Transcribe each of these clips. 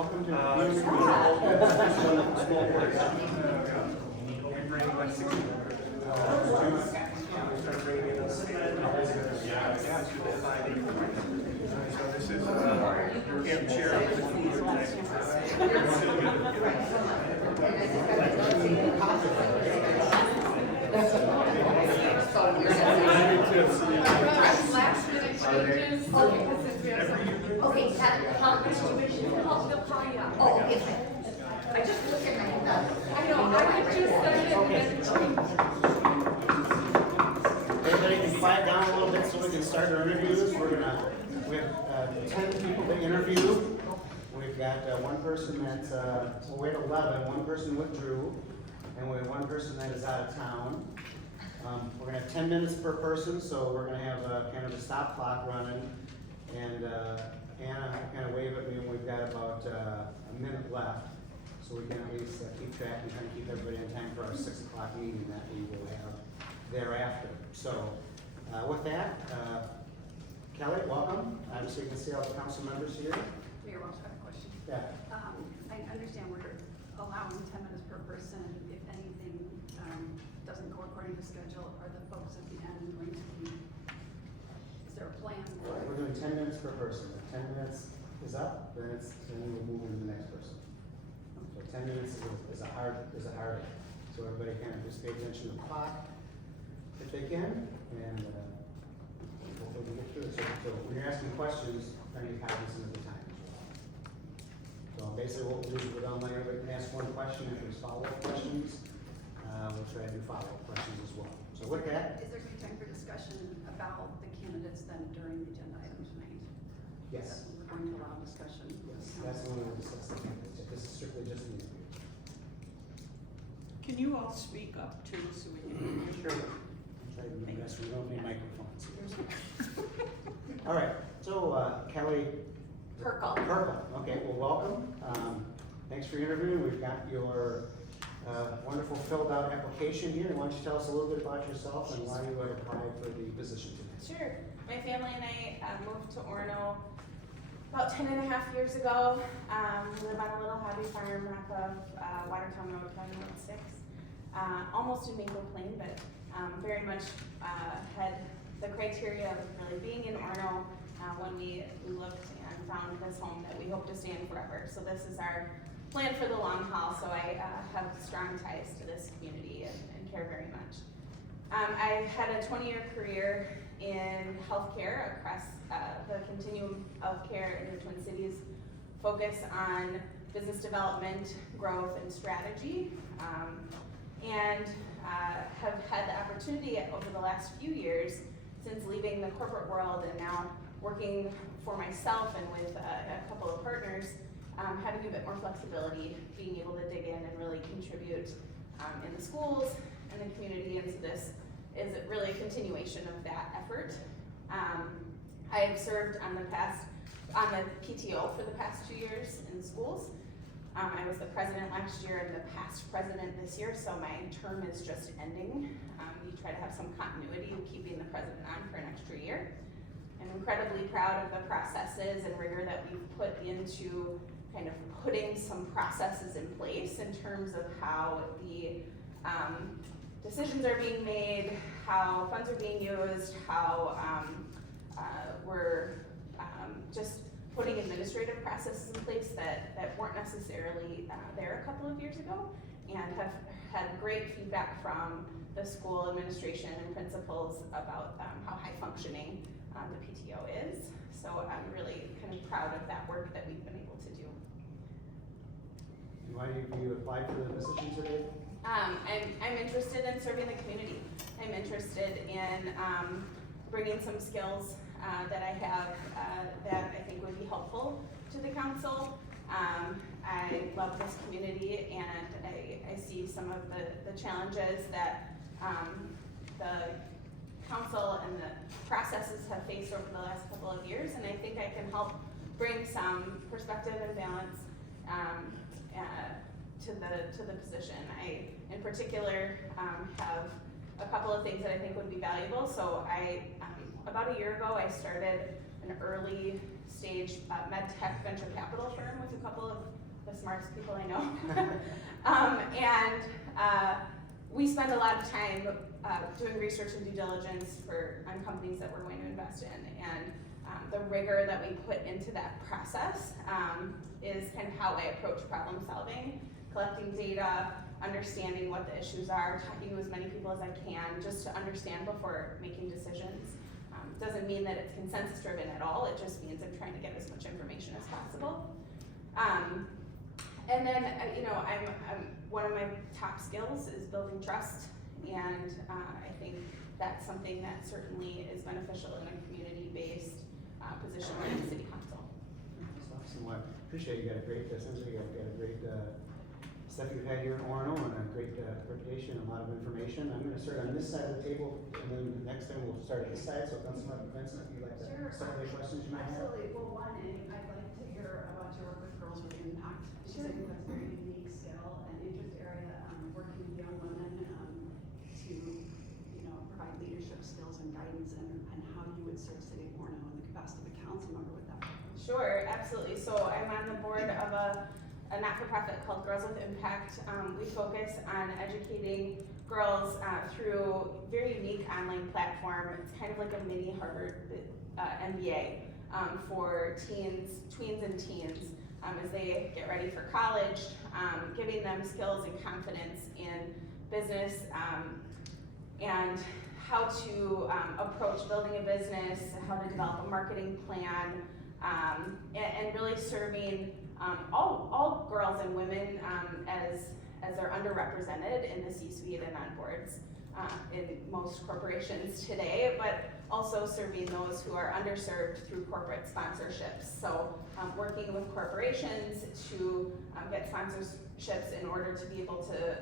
Welcome to So this is camp chair. Last minute changes. Okay, Kat, huh? They'll call you up. Oh, okay. I just looked at my, I know, I could just send it and then Everybody can quiet down a little bit so we can start our interviews. We have 10 people to interview. We've got one person that's, well, we had 11, one person withdrew, and we have one person that is out of town. We're gonna have 10 minutes per person, so we're gonna have kind of a stop clock running. And Anna kind of wave at me when we've got about a minute left, so we can at least keep track and kind of keep everybody in time for our 6 o'clock meeting that we will have thereafter. So with that, Kelly, welcome. Obviously, you can see all the council members here. Mayor Walsh, I have a question. Yeah. I understand we're allowing 10 minutes per person. If anything doesn't go according to schedule, are the folks at the end going to be, is there a plan? We're doing 10 minutes per person. If 10 minutes is up, then we'll move into the next person. So 10 minutes is a hard. So everybody kind of just pay attention to the clock if they can, and hopefully we get through it. So when you're asking questions, try to be cognizant of the time as well. So basically what we'll do is we'll down there, everybody can ask one question. If there's follow-up questions, we'll try to do follow-up questions as well. So with that, Is there going to be time for discussion about the candidates then during the agenda item tonight? yes. We're going to allow discussion. Yes, that's when we'll discuss the candidates. This is strictly just the interview. Can you all speak up too, so we can hear? Sure. Try to do my best. We don't need microphones. All right, so Kelly Perkle. Purple. Okay, well, welcome. Thanks for your interview. We've got your wonderful filled out application here. Why don't you tell us a little bit about yourself and why you have applied for the position today? Sure. My family and I moved to Orono about 10 and a half years ago. We live on a little hobby farm off of Watertown Road, County Road 6. Almost in Maple Plain, but very much had the criteria of really being in Orono when we looked and found this home that we hope to stay in forever. So this is our plan for the long haul, so I have strong ties to this community and care very much. I've had a 20-year career in healthcare across the continuum of care in the Twin Cities, focus on business development, growth, and strategy, and have had the opportunity over the last few years since leaving the corporate world and now working for myself and with a couple of partners, having a bit more flexibility, being able to dig in and really contribute in the schools and the community, and so this is really a continuation of that effort. I have served on the PTO for the past 2 years in schools. I was the president last year and the past president this year, so my term is just ending. We try to have some continuity of keeping the president on for an extra year. I'm incredibly proud of the processes and rigor that we've put into kind of putting some processes in place in terms of how the decisions are being made, how funds are being used, how we're just putting administrative processes in place that weren't necessarily there a couple of years ago, and have had great feedback from the school administration and principals about how high functioning the PTO is. So I'm really kind of proud of that work that we've been able to do. And why did you apply for the position today? I'm interested in serving the community. I'm interested in bringing some skills that I have that I think would be helpful to the council. I love this community, and I see some of the challenges that the council and the processes have faced over the last couple of years, and I think I can help bring some perspective and balance to the position. I, in particular, have a couple of things that I think would be valuable. So about a year ago, I started an an early stage med tech venture capital firm with a couple of the smartest people I know. We spend a lot of time doing research and due diligence on companies that we're going to invest in. And the rigor that we put into that process is kind of how I approach problem solving, collecting data, understanding what the issues are, talking to as many people as I can just to understand before making decisions. Doesn't mean that it's consensus driven at all, it just means I'm trying to get as much information as possible. And then, I'm one of my top skills is building trust, and I think that's something that certainly is beneficial in a community-based position like the city council. That's awesome. Well, I appreciate you got a great, sounds like you got a great stuff you've had here in Orono and a great reputation and a lot of information. I'm going to start on this side of the table, and then next time we'll start at this side. So Benson, if you'd like to start with questions you might have. Absolutely. Well, one, I'd like to hear about your work with Girls with Impact. Because I think that's a very unique skill and interest area, working with young women to, provide leadership skills and guidance and how you would serve City of Orono in the capacity of a council member with that. Sure, absolutely. So I'm on the board of a not-for-profit called Girls with Impact. We focus on educating girls through a very unique online platform. It's kind of like a mini Harvard MBA for tweens and teens as they get ready for college, giving them skills and confidence in business and how to approach building a business, how to develop a marketing plan, and really serving all girls and women as they're underrepresented in the C-suite and on boards in most corporations today, but also serving those who are underserved through corporate sponsorships. So working with corporations to get sponsorships in order to be able to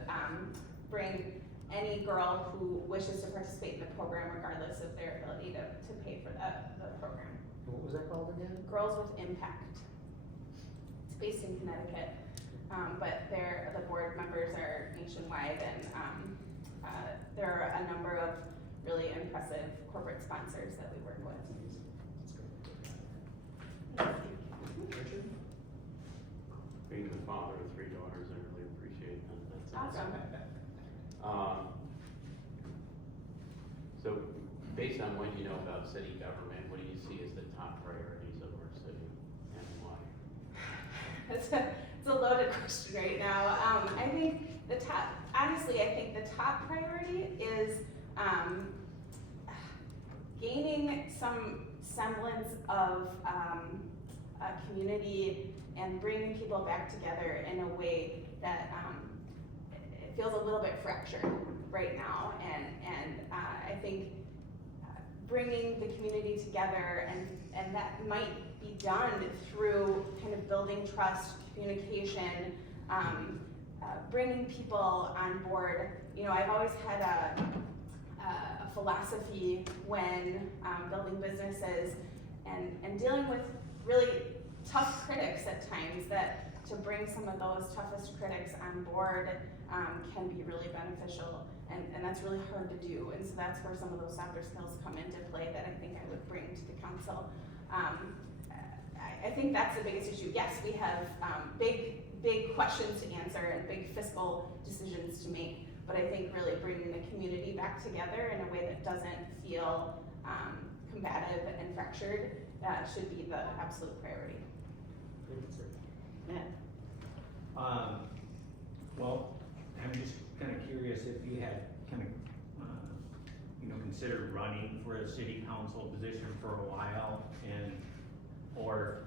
bring any girl who wishes to participate in the program regardless of their ability to pay for the program. What was that called again? Girls with Impact. It's based in Connecticut, but the board members are nationwide, and there are a number of really impressive corporate sponsors that we work with. Richard? Being the father of 3 daughters, I really appreciate that. That's Awesome. So, based on what you know about city government, what do you see as the top priorities of our city and why? It's a loaded question right now. I think honestly, I think the top priority is gaining some semblance of a community and bringing people back together in a way that it feels a little bit fractured right now. And I think bringing the community together, and that might be done through kind of building trust, communication, bringing people on board. I've always had a philosophy when building businesses and dealing with really tough critics at times, that to bring some of those toughest critics on board can be really beneficial, and that's really hard to do. And so that's where some of those softer skills come into play that I think I would bring to the council. I think that's the biggest issue. Yes, we have big questions to answer and big fiscal decisions to make, but I think really bringing the community back together in a way that doesn't feel combative and fractured should be the absolute priority. Matt? Well, I'm just kind of curious if you had kind of, considered running for a city council position for a while, or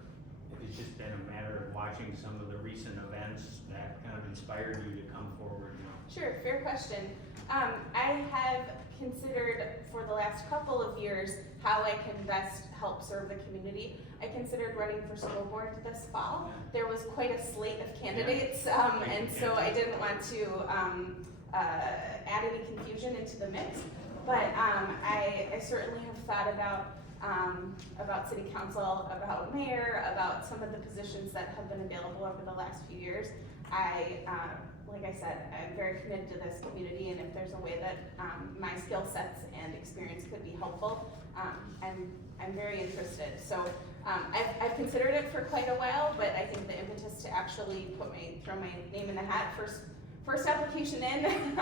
if it's just been a matter of watching some of the recent events that kind of inspired you to come forward now. Sure, fair question. I have considered for the last couple of years how I can best help serve the community. I considered running for school board this fall. There was quite a slate of candidates, and so I didn't want to add any confusion into the mix. But I certainly have thought about about city council, about mayor, about some of the positions that have been available over the last few years. Like I said, I'm very committed to this community, and if there's a way that my skill sets and experience could be helpful, I'm very interested. So I've considered it for quite a while, but I think the impetus to actually throw my name in the hat, first application in,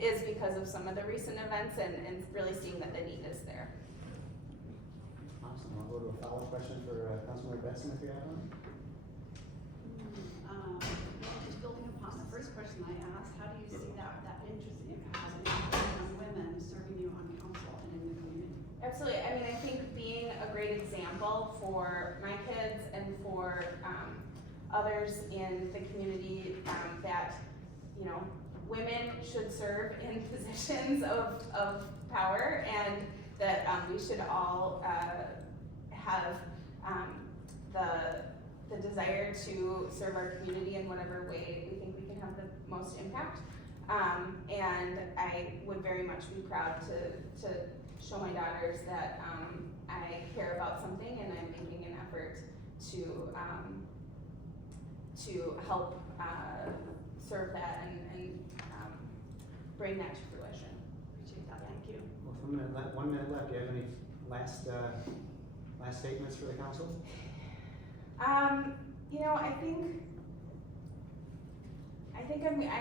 is because of some of the recent events and really seeing that the need is there. Awesome, I'll go to a follow-up question for Councilmember Benson if you have one. Just building upon the first question I asked, how do you see that interest that you've had in young women serving you on council and in the community? Absolutely. I mean, I think being a great example for my kids and for others in the community, that, you know, women should serve in positions of power, and that we should all have the desire to serve our community in whatever way we think we can have the most impact. And I would very much be proud to show my daughters that I care about something and I'm making an effort to help serve that and bring that to fruition. Appreciate that, thank you. Well, 1 minute left. Do you have any last statements for the council? You know, I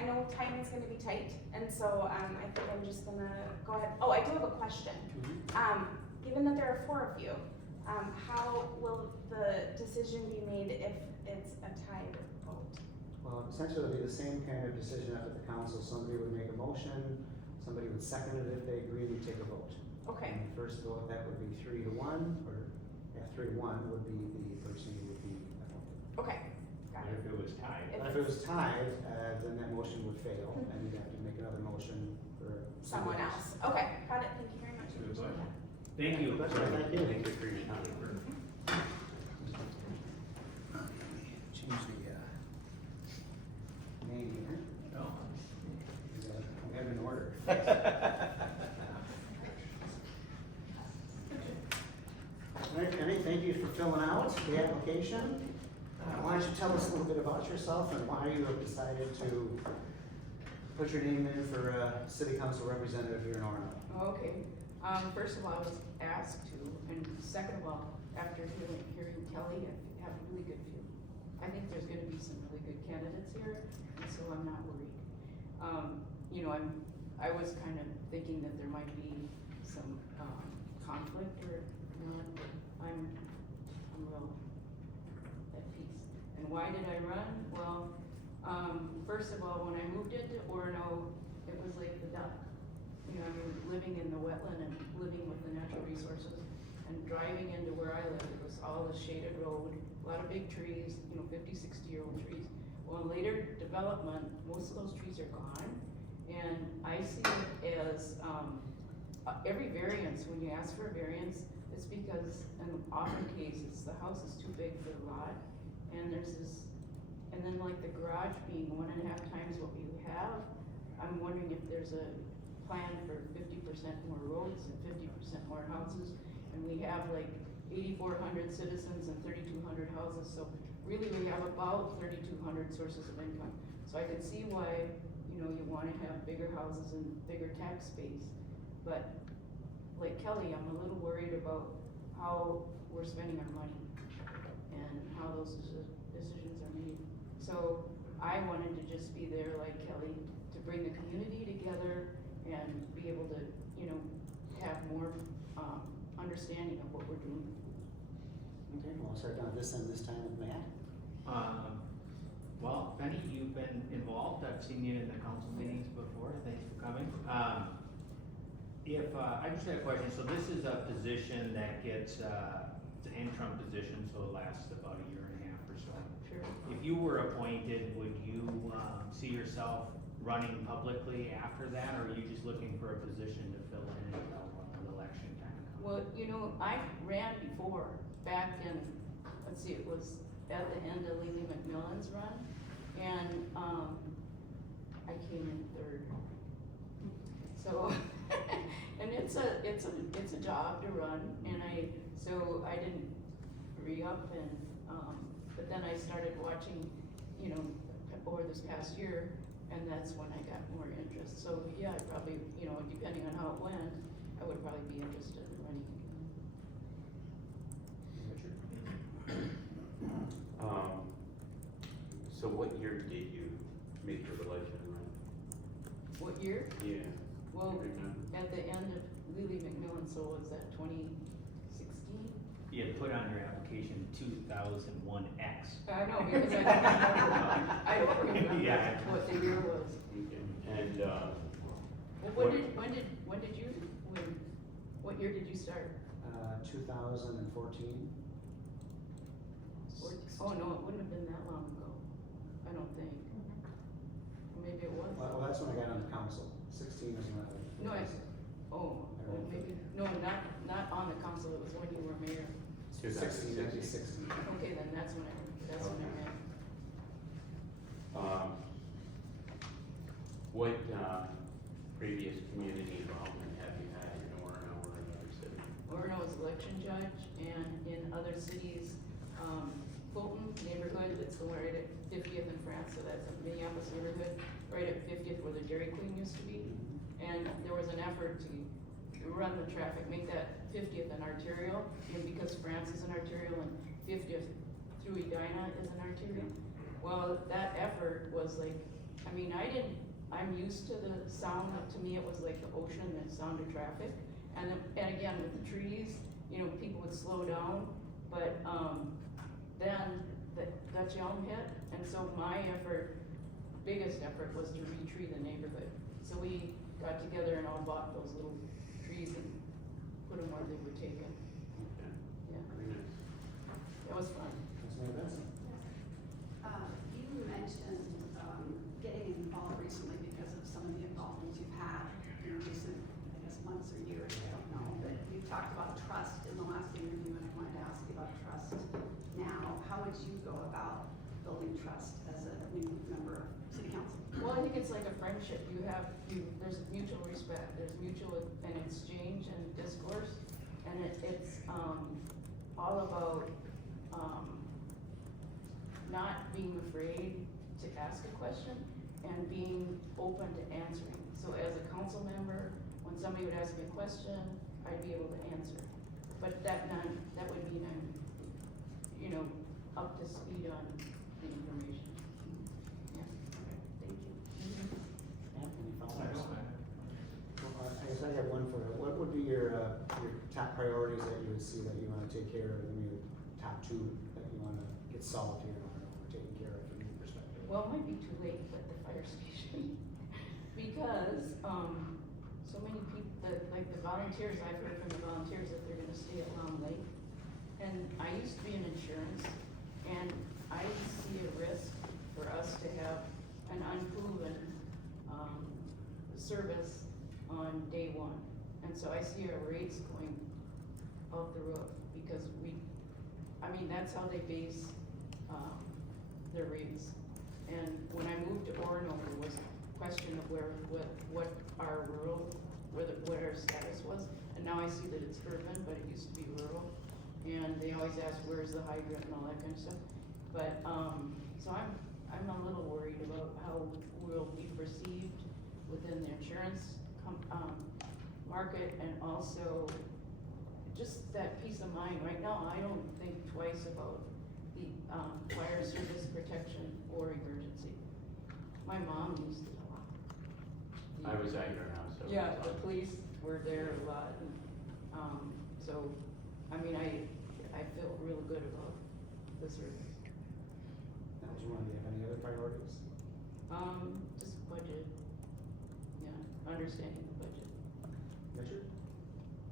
know timing's gonna be tight, and so, I think I'm just gonna go ahead. Oh, I do have a question. Given that there are 4 of you, how will the decision be made if it's a tied vote? Well, essentially it'll be the same kind of decision up at the council. Somebody would make a motion, somebody would second it. If they agree, we take a vote. Okay, And the first vote, that would be 3-1, or 3-1 would be the person who would be appointed. okay, got But it. if it was tied, But if it was tied, then that motion would fail, and you'd have to make another motion for Someone else. Okay, got it. Thank you very much. Good Appreciate question. that. thank you. Thank you. Thank you for your time. Change the name here. No. We have an order. All right, Penny, thank you for filling out the application. Why don't you tell us a little bit about yourself and why you have decided to put your name in for a city council representative here in Orono? Okay, first of all, I was asked to, and second of all, after hearing Kelly, I have a really good feel. I think there's gonna be some really good candidates here, and so I'm not worried. You know, I was kind of thinking that there might be some, conflict or not, but I'm real at peace. And why did I run? Well, first of all, when I moved into Orono, it was like the duck. You know, I mean, living in the wetland and living with the natural resources and driving into where I live, it was all a shaded road, a lot of big trees, you know, 50, 60-year-old trees. Well, in later development, most of those trees are gone, and I see it as, every variance, when you ask for a variance, it's because in often cases, the house is too big for the lot, and there's this, and then like the garage being 1.5 times what we have, I'm wondering if there's a plan for 50% more roads and 50% more houses, and we have like 8,400 citizens and 3,200 houses, so really we have about 3,200 sources of income. So I could see why, you know, you wanna have bigger houses and bigger tax base, but like Kelly, I'm a little worried about how we're spending our money and how those decisions are made. So I wanted to just be there like Kelly, to bring the community together and be able to, you know, have more understanding of what we're doing. Okay, well, I'll start down this end this time with Matt. Well, Penny, you've been involved. I've seen you in the council meetings before. Thanks for coming. I just had a question. So this is a position that gets, it's an interim position, so it lasts about 1.5 years or so. Sure. If you were appointed, would you see yourself running publicly after that, or are you just looking for a position to fill in until an election kind of comes? Well, you know, I ran before, back in, let's see, it was at the end of Lily McMillan's run, and I came in 3rd. So, And it's a job to run, and so I didn't re-up and, but then I started watching, you know, over this past year, and that's when I got more interest. So, yeah, I probably, you know, depending on how it went, I would probably be interested in running again. Richard? So what year did you make your election run? What year? Yeah. Well, Do you remember? at the end of Lily McMillan, so was that 2016? You had put on your application 2001X. I know, because I don't remember, I don't remember Yeah. what the year was. Okay. And, Well, what year did you start? 2014. Oh, no, it wouldn't have been that long ago, I don't think. Or maybe it was. Well, that's when I got on the council. 16 is when I. No, oh, maybe, no, not on the council, it was when you were mayor. 16, that'd be 16. Okay, then that's when I meant. What, previous community involvement have you had in Orono or another city? Orono was election judge, and in other cities, Fulton neighborhood, it's the one right at 50th in France, so that's a Minneapolis neighborhood, right at 50th where the Dairy Queen used to be. And there was an effort to run the traffic, make that 50th an arterial, and because France is an arterial and 50th through Edina is an arterial. Well, that effort was like, I mean, I'm used to the sound, to me it was like the ocean, the sound of traffic. And again, with the trees, you know, people would slow down, but, then the Dutch elm hit, and so my effort, biggest effort was to retree the neighborhood. So we got together and all bought those little trees and put them where they were taken. Okay. Yeah, Very nice. it was fun. Councilmember Benson? You mentioned, getting involved recently because of some of the involvements you've had in recent, I guess, months or years, I don't know, but you talked about trust in the last interview, and I wanted to ask you about trust now. How would you go about building trust as a new member of city council? Well, I think it's like a friendship. There's mutual respect, there's mutual and exchange and discourse, and it's, all about, not being afraid to ask a question and being open to answering. So as a council member, when somebody would ask me a question, I'd be able to answer. But that would mean I'm, you know, up to speed on the information. Yeah, thank you. Any follow-ups? Well, I guess I have one for you. What would be your top priorities that you would see that you wanna take care of, and your top two that you wanna get solved here or taken care of from your perspective? Well, it might be too late at the fire station, because, so many people, like the volunteers, I've heard from the volunteers that they're gonna stay at Long Lake. And I used to be in insurance, and I see a risk for us to have an unproven, service on day one. And so I see our rates going off the roof, because that's how they base, their rates. And when I moved to Orono, there was a question of what our rural, what our status was. And now I see that it's urban, but it used to be rural. And they always ask, where's the hydrant and all that kind of stuff. But, so I'm a little worried about how we'll be perceived within the insurance market, and also just that peace of mind. Right now, I don't think twice about the, fire service protection or emergency. My mom used it a lot. I was at your house, so. Yeah, the police were there a lot, and, so, I mean, I feel real good about the service. Now, do you have any other priorities? Just budget, yeah, understanding the budget. Richard?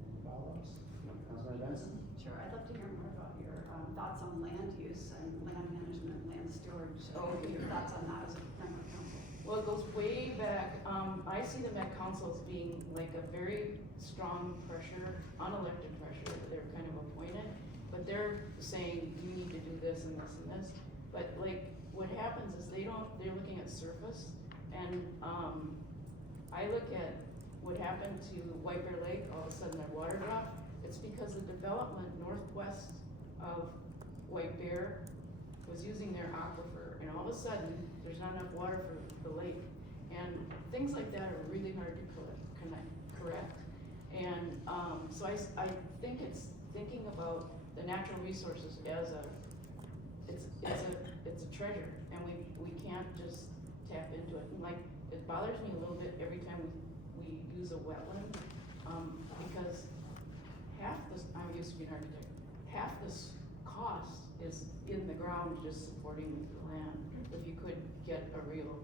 Any follow-ups? Councilmember Benson? Sure, I'd love to hear more about your thoughts on land use and land management, land storage. Okay. Your thoughts on that as a member of council. Well, it goes way back. I see the Met Council as being like a very strong pressure, unelected pressure, they're kind of appointed, but they're saying, you need to do this and this and this. But like, what happens is they're looking at surface, and, I look at what happened to White Bear Lake, all of a sudden their water dropped. It's because the development northwest of White Bear was using their aquifer, and all of a sudden, there's not enough water for the lake. And things like that are really hard to correct. And, so I think it's thinking about the natural resources as it's a treasure, and we can't just tap into it. And like, it bothers me a little bit every time we use a wetland, because half this, I used to be an architect, half this cost is in the ground just supporting the land. If you could get a real,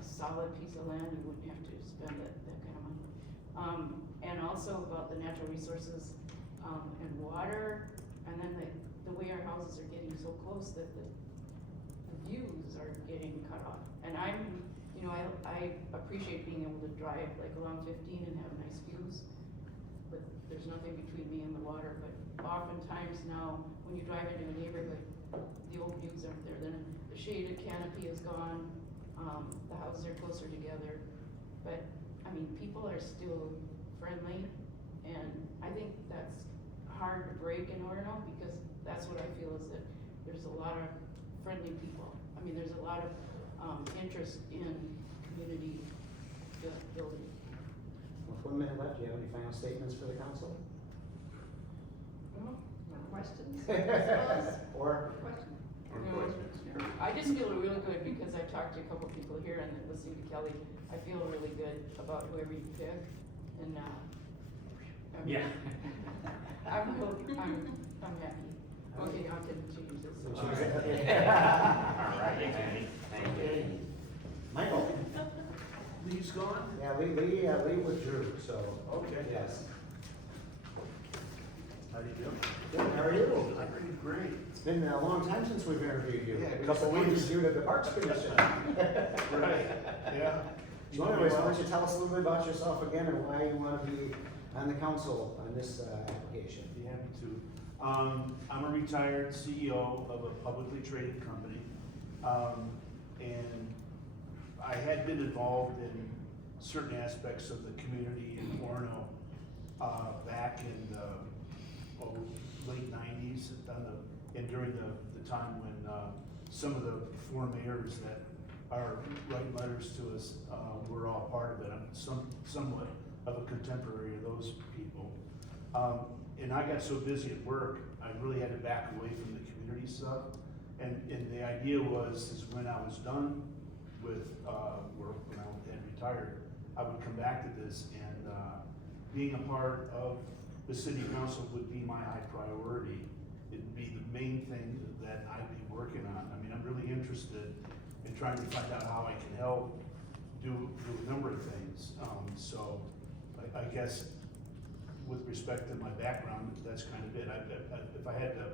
solid piece of land, you wouldn't have to spend that kind of money. And also about the natural resources, and water, and then the way our houses are getting so close that the views are getting cut off. And I appreciate being able to drive like along 15 and have nice views, but there's nothing between me and the water. But oftentimes now, when you drive into a neighborhood, the old views aren't there, then the shaded canopy is gone, the houses are closer together. But, I mean, people are still friendly, and I think that's hard to break in Orono, because that's what I feel is that there's a lot of friendly people. I mean, there's a lot of interest in community building. With 1 minute left, do you have any final statements for the council? No questions? Or? Questions? Or No. questions? I just feel really good because I've talked to a couple people here and then listening to Kelly, I feel really good about whoever you pick, and, Yeah. I'm happy. Okay, I'll continue this. All right. Thank you. Michael? Lee's gone? Yeah, Lee withdrew, so. Okay. Yes. How do you do? Good, how are you? I'm pretty great. It's been a long time since we've interviewed you. Yeah, a We couple appointed weeks. you to the Parks Commission. Right, yeah. So anyways, why don't you tell us a little bit about yourself again and why you want to be on the council on this application? Be happy to. I'm a retired CEO of a publicly traded company. And I had been involved in certain aspects of the community in Orono, back in the late 90s, and during the time when some of the four mayors that are writing letters to us were all part of it. I'm somewhat of a contemporary of those people. And I got so busy at work, I really had to back away from the community stuff. And the idea is when I was done with work, when I had retired, I would come back to this, and being a part of the city council would be my high priority. It'd be the main thing that I'd be working on. I mean, I'm really interested in trying to find out how I can help do a number of things. So I guess with respect to my background, that's kind of it. If I had to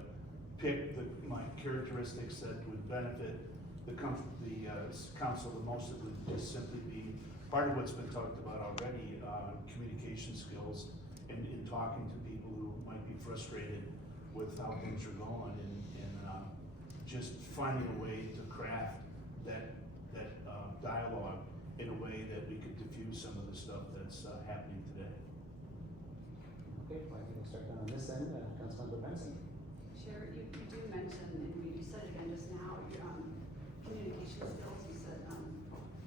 pick my characteristics that would benefit the council the most, it would just simply be part of what's been talked about already, communication skills and in talking to people who might be frustrated with how things are going, and just finding a way to craft that dialogue in a way that we could diffuse some of the stuff that's happening today. Okay, well, I think we'll start down on this end, Councilmember Benson. Sure, you do mention, and you said again just now, your communication skills, you said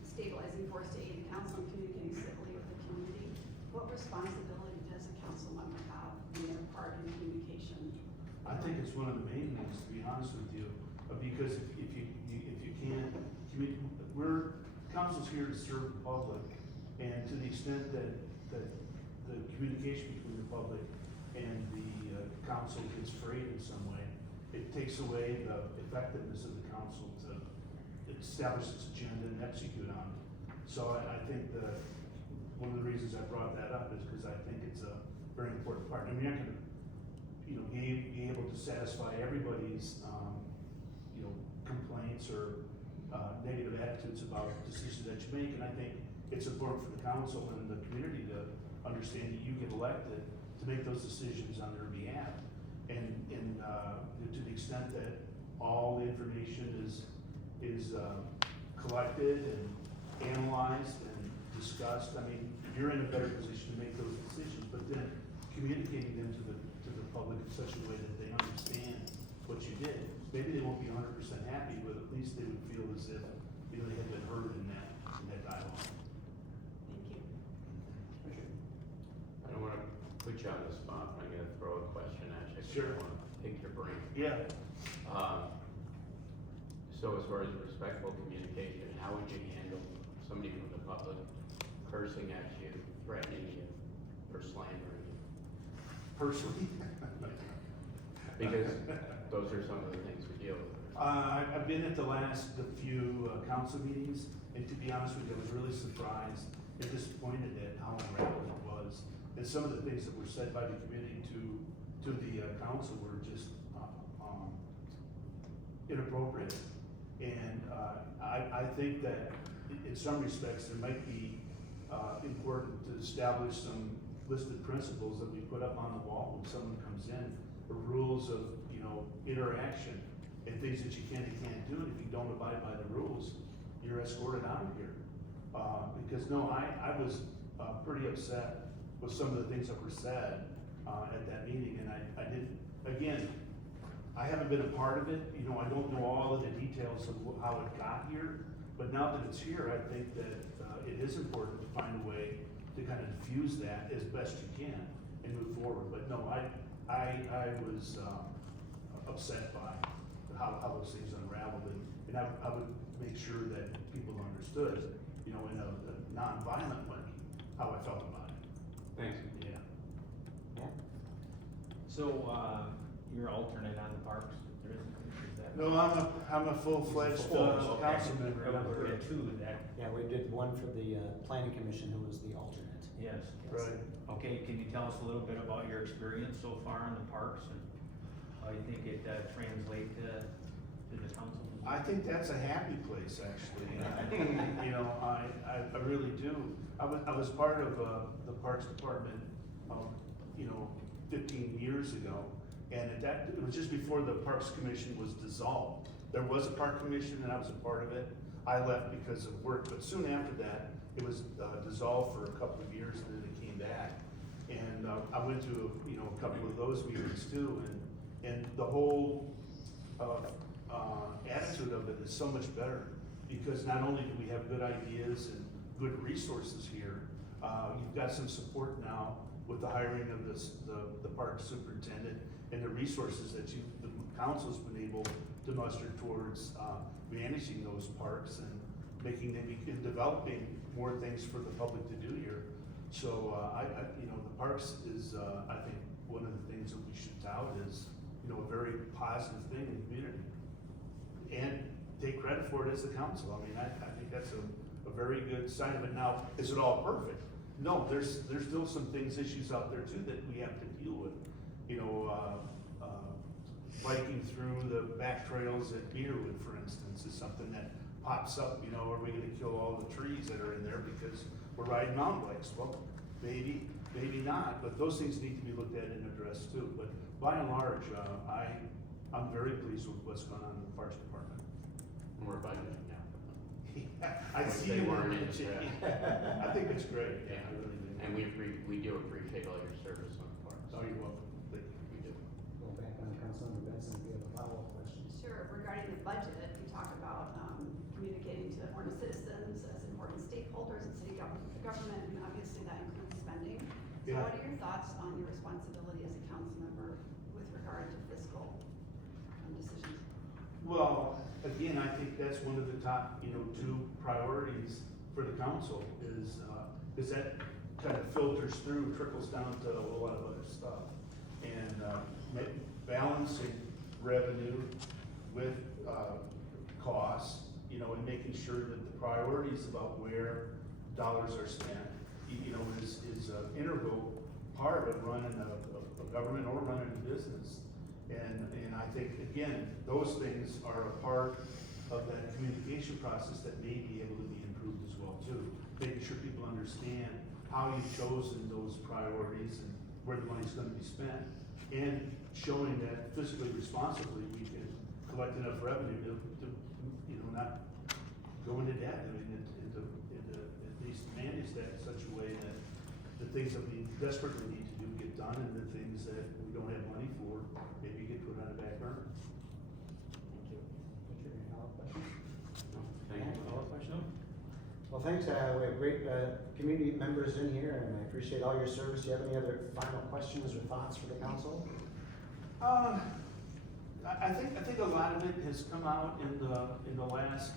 stabilizing force to aid the council and communicating civilly with the community. What responsibility does a council member have in their part in communication? I think it's one of the main things, to be honest with you, because if you can't, council's here to serve the public, and to the extent that the communication between the public and the council gets frayed in some way, it takes away the effectiveness of the council to establish its agenda and execute on it. So I think one of the reasons I brought that up is because I think it's a very important part. I mean, you're not gonna, be able to satisfy everybody's, complaints or negative attitudes about decisions that you make, and I think it's important for the council and the community to understand that you get elected to make those decisions on their behalf, and to the extent that all the information is collected and analyzed and discussed, I mean, you're in a better position to make those decisions, but then communicating them to the public in such a way that they understand what you did. Maybe they won't be 100% happy, but at least they would feel as if, you know, they had been heard in that dialogue. Thank you. I don't wanna put you on the spot, but I'm gonna throw a question at you. 'Cause Sure. I wanna pick your brain. Yeah, So as far as respectful communication, how would you handle somebody from the public cursing at you, threatening you, or slandering you? personally. Because those are some of the things we deal with. I've been at the few council meetings, and to be honest with you, I was really surprised and disappointed at how unraveled it was. And some of the things that were said by the committee to the council were just inappropriate. And I think that in some respects, there might be important to establish some listed principles that we put up on the wall when someone comes in, or rules of, you know, interaction, and things that you can and can't do, and if you don't abide by the rules, you're escorted out of here. Because no, I was pretty upset with some of the things that were said at that meeting, and I didn't, again, I haven't been a part of it, you know, I don't know all of the details of how it got here, but now that it's here, I think that it is important to find a way to kind of diffuse that as best you can and move forward. But no, I was upset by how those things unraveled, and I would make sure that people understood, you know, in a non-violent way, how I felt about it. Thanks. Yeah. So, you're alternate on the parks, there isn't, is that? No, I'm a full-fledged Oh, okay. council member. We had two that, Yeah, we did one for the planning commission, who was the alternate. yes. Right. Okay, can you tell us a little bit about your experience so far in the parks and how you think it translate to the council? I think that's a happy place, actually. You know, I really do. I was part of the Parks Department, you know, 15 years ago, and it was just before the Parks Commission was dissolved. There was a Park Commission, and I was a part of it. I left because of work, but soon after that, it was dissolved for a couple of years, and then it came back. And I went to you know, a couple of those meetings too, and the whole attitude of it is so much better, because not only do we have good ideas and good resources here, you've got some support now with the hiring of the park superintendent and the resources that the council's been able to muster towards managing those parks and making them, and developing more things for the public to do here. So you know, the parks is, I think, one of the things that we should tout is, you know, a very positive thing in the community. And take credit for it as the council. I mean, I think that's a very good sign of it. Now, is it all perfect? No, there's still some issues out there too that we have to deal with. You know, biking through the back trails at Beerwood, for instance, is something that pops up. You know, are we gonna kill all the trees that are in there because we're riding mountain bikes? Well, maybe not, but those things need to be looked at and addressed too. But by and large, I'm very pleased with what's going on in the Parks Department. We're budgeting now. I see you weren't in it. I think it's great. Yeah. I really do. And we do appreciate all your service on the parks. Oh, you're welcome. Thank you. We do. Go back on Councilmember Benson, if you have a follow-up question. Sure, regarding the budget, you talk about communicating to Orono citizens as important stakeholders in city government, and obviously that includes spending. So Yeah. what are your thoughts on your responsibility as a council member with regard to fiscal decisions? Well, again, I think that's one of the top, you know, two priorities for the council is that kind of filters through, trickles down to a whole lot of other stuff. And balancing revenue with costs, you know, and making sure that the priorities about where dollars are spent, you know, is an integral part of running a government or running a business. And I think, again, those things are a part of that communication process that may be able to be improved as well too. Making sure people understand how you've chosen those priorities and where the money's gonna be spent. And showing that fiscally responsibly, we can collect enough revenue to you know, not go into debt. I mean, into least manage that in such a way that the things that we desperately need to do get done, and the things that we don't have money for, maybe get put on the back burner. Thank you. Richard, any follow-up questions? No, thank Matt, you. follow-up question? Well, thanks, we have great, community members in here, and I appreciate all your service. Do you have any other final questions or thoughts for the council? I think a lot of it has come out in the last,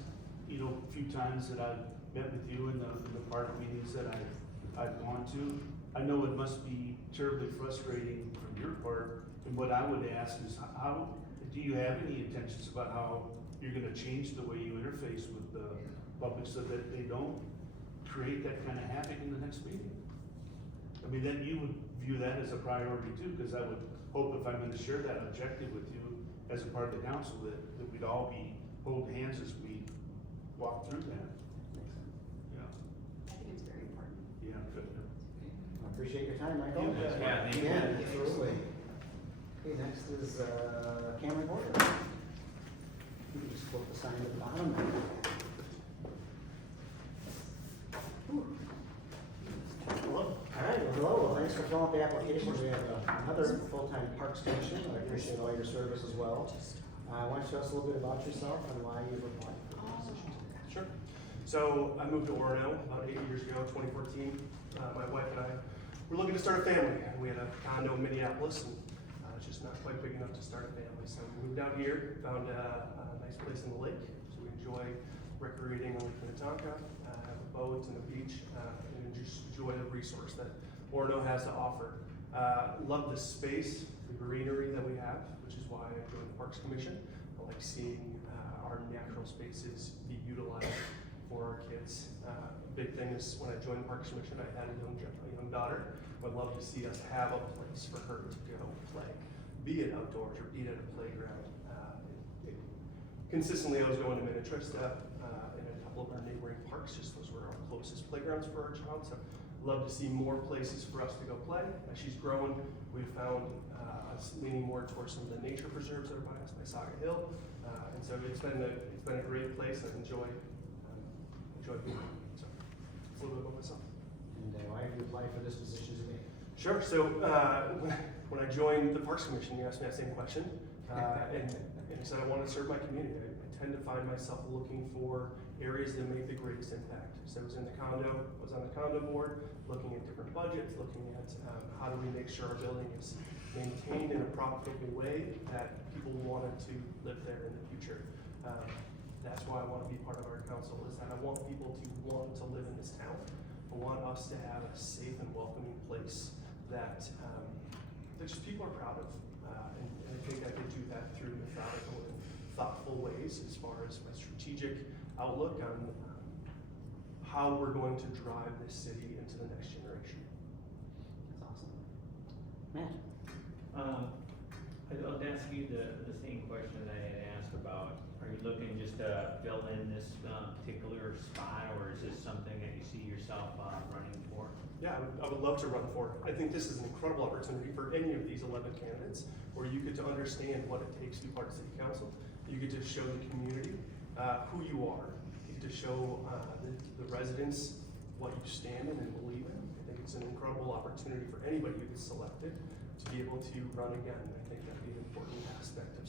few times that I've met with you in the park meetings that I've gone to. I know it must be terribly frustrating from your part, and what I would ask is how, do you have any intentions about how you're gonna change the way you interface with the public so that they don't create that kind of havoc in the next meeting? I mean, then you would view that as a priority too, because I would hope if I'm gonna share that objective with you as a part of the council, that we'd all be holding hands as we walk through that. Makes sense. Yeah. I think it's very important. Yeah, good. I appreciate your time, Michael. Yeah, thank you. Yeah, absolutely. Okay, next is, Cameron Porter. You can just quote the sign at the bottom. Hello. All right, well, hello, well, thanks for filling out the application. We have another full-time Parks Commission. I appreciate all your service as well. Why don't you tell us a little bit about yourself and why you've applied for the position? Sure. So I moved to Orono about 8 years ago, 2014. My wife and I were looking to start a family. We had a condo in Minneapolis, and it's just not quite big enough to start a family. So we moved out here, found a nice place in the lake. So we enjoy recreating on Lake Minnetonka, have a boat and a beach, and just enjoy the resource that Orono has to offer. Love the space, the greenery that we have, which is why I joined the Parks Commission. I like seeing our natural spaces be utilized for our kids. Big thing is when I joined the Parks Commission, I had a young daughter. Would love to see us have a place for her to go play, be it outdoors or be it at a playground. Consistently, I was going to Minnetrista and a couple of our neighboring parks. Just those were our closest playgrounds for our child. So love to see more places for us to go play. As she's grown, we've found us leaning more towards some of the nature preserves that are by us, by Saga Hill, and so it's been a great place. I enjoy being here. So that's a little bit about myself. And why have you applied for this position today? Sure. So when I joined the Parks Commission, you asked me that same question, and I said I wanted to serve my community. I tend to find myself looking for areas that make the greatest impact. So I was on the condo board, looking at different budgets, looking at how do we make sure our building is maintained in a profitable way that people wanted to live there in the future. That's why I want to be part of our council, is that I want people to want to live in this town. I want us to have a safe and welcoming place that just people are proud of. And I think I could do that through methodical and thoughtful ways as far as my strategic outlook on how we're going to drive this city into the next generation. That's awesome. Matt? I'll ask you the same question that I had asked about, are you looking just to fill in this particular spot, or is this something that you see yourself running for? Yeah, I would love to run for it. I think this is an incredible opportunity for any of these 11 candidates, where you get to understand what it takes to be part of city council. You get to show the community who you are. You get to show the residents what you stand in and believe in. I think it's an incredible opportunity for anybody who gets selected to be able to run again. I think that'd be an important aspect of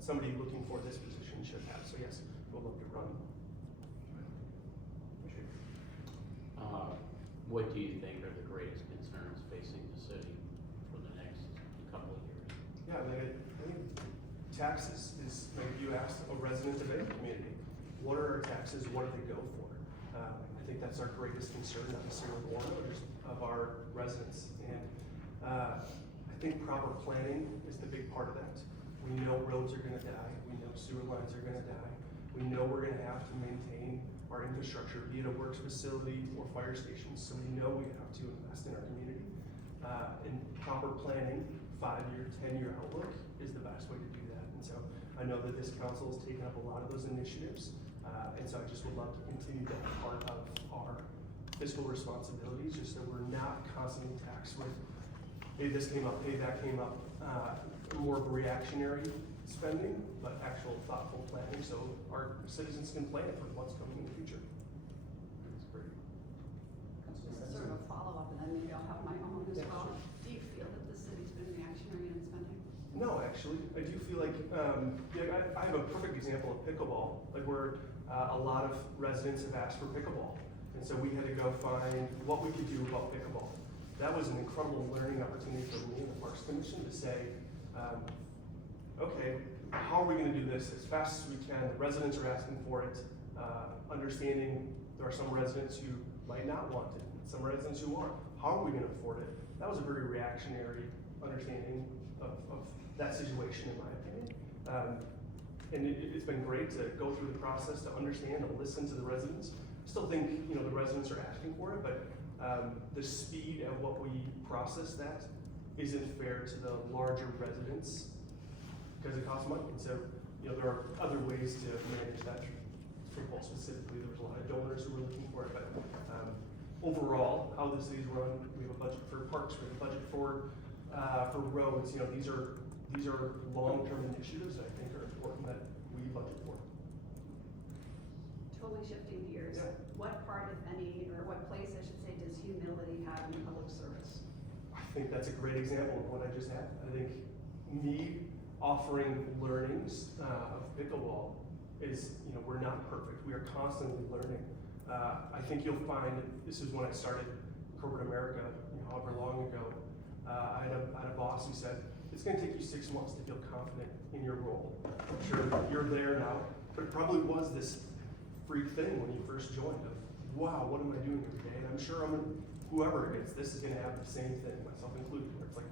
somebody looking for this position should have. So yes, we'll look to run. What do you think are the greatest concerns facing the city for the next couple of years? Yeah, I think taxes is, like you asked a resident of any community, what are our taxes, what do they go for? I think that's our greatest concern, not necessarily one of our residents. And I think proper planning is the big part of that. We know roads are gonna die, we know sewer lines are gonna die, we know we're gonna have to maintain our infrastructure, be it a works facility or fire stations, so we know we have to invest in our community. And proper planning, 5-year, 10-year outlook is the best way to do that. And so I know that this council has taken up a lot of those initiatives, and so I just would love to continue that part of our fiscal responsibilities, just so we're not constantly taxed with, hey, this came up, hey, that came up, more of a reactionary spending, but actual thoughtful planning, so our citizens can plan for what's coming in the future. That's great. just sort of a follow-up, and then maybe I'll have my own as Yeah, well. sure. Do you feel that the city's been reactionary in spending? No, actually, I do feel like, I have a perfect example of pickleball, like where a lot of residents have asked for pickleball. And so we had to go find what we could do about pickleball. That was an incredible learning opportunity for me and the Parks Commission to say, okay, how are we gonna do this as fast as we can? The residents are asking for it, understanding there are some residents who might not want it, some residents who want. How are we gonna afford it? That was a very reactionary understanding of that situation, in my opinion. And it's been great to go through the process to understand and listen to the residents. Still think, the residents are asking for it, but the speed at what we process that isn't fair to the larger residents because it costs money. And so, there are other ways to manage that. Football specifically, there was a lot of donors who were looking for it, but overall, how the city's run, we have a budget for parks, we have a budget for roads. These are long-term initiatives that I think are important that we budget for. Totally shifting gears. Yeah. What part, if any, or what place, I should say, does humility have in public service? I think that's a great example of what I just had. I think me offering learnings of pickleball is, we're not perfect. We are constantly learning. I think you'll find, this is when I started corporate America, however long ago, I had a boss who said, it's gonna take you 6 months to feel confident in your role. I'm sure you're there now, but it probably was this freak thing when you first joined of, wow, what am I doing every day? And I'm sure whoever it is, this is gonna have the same thing, myself included, where it's like,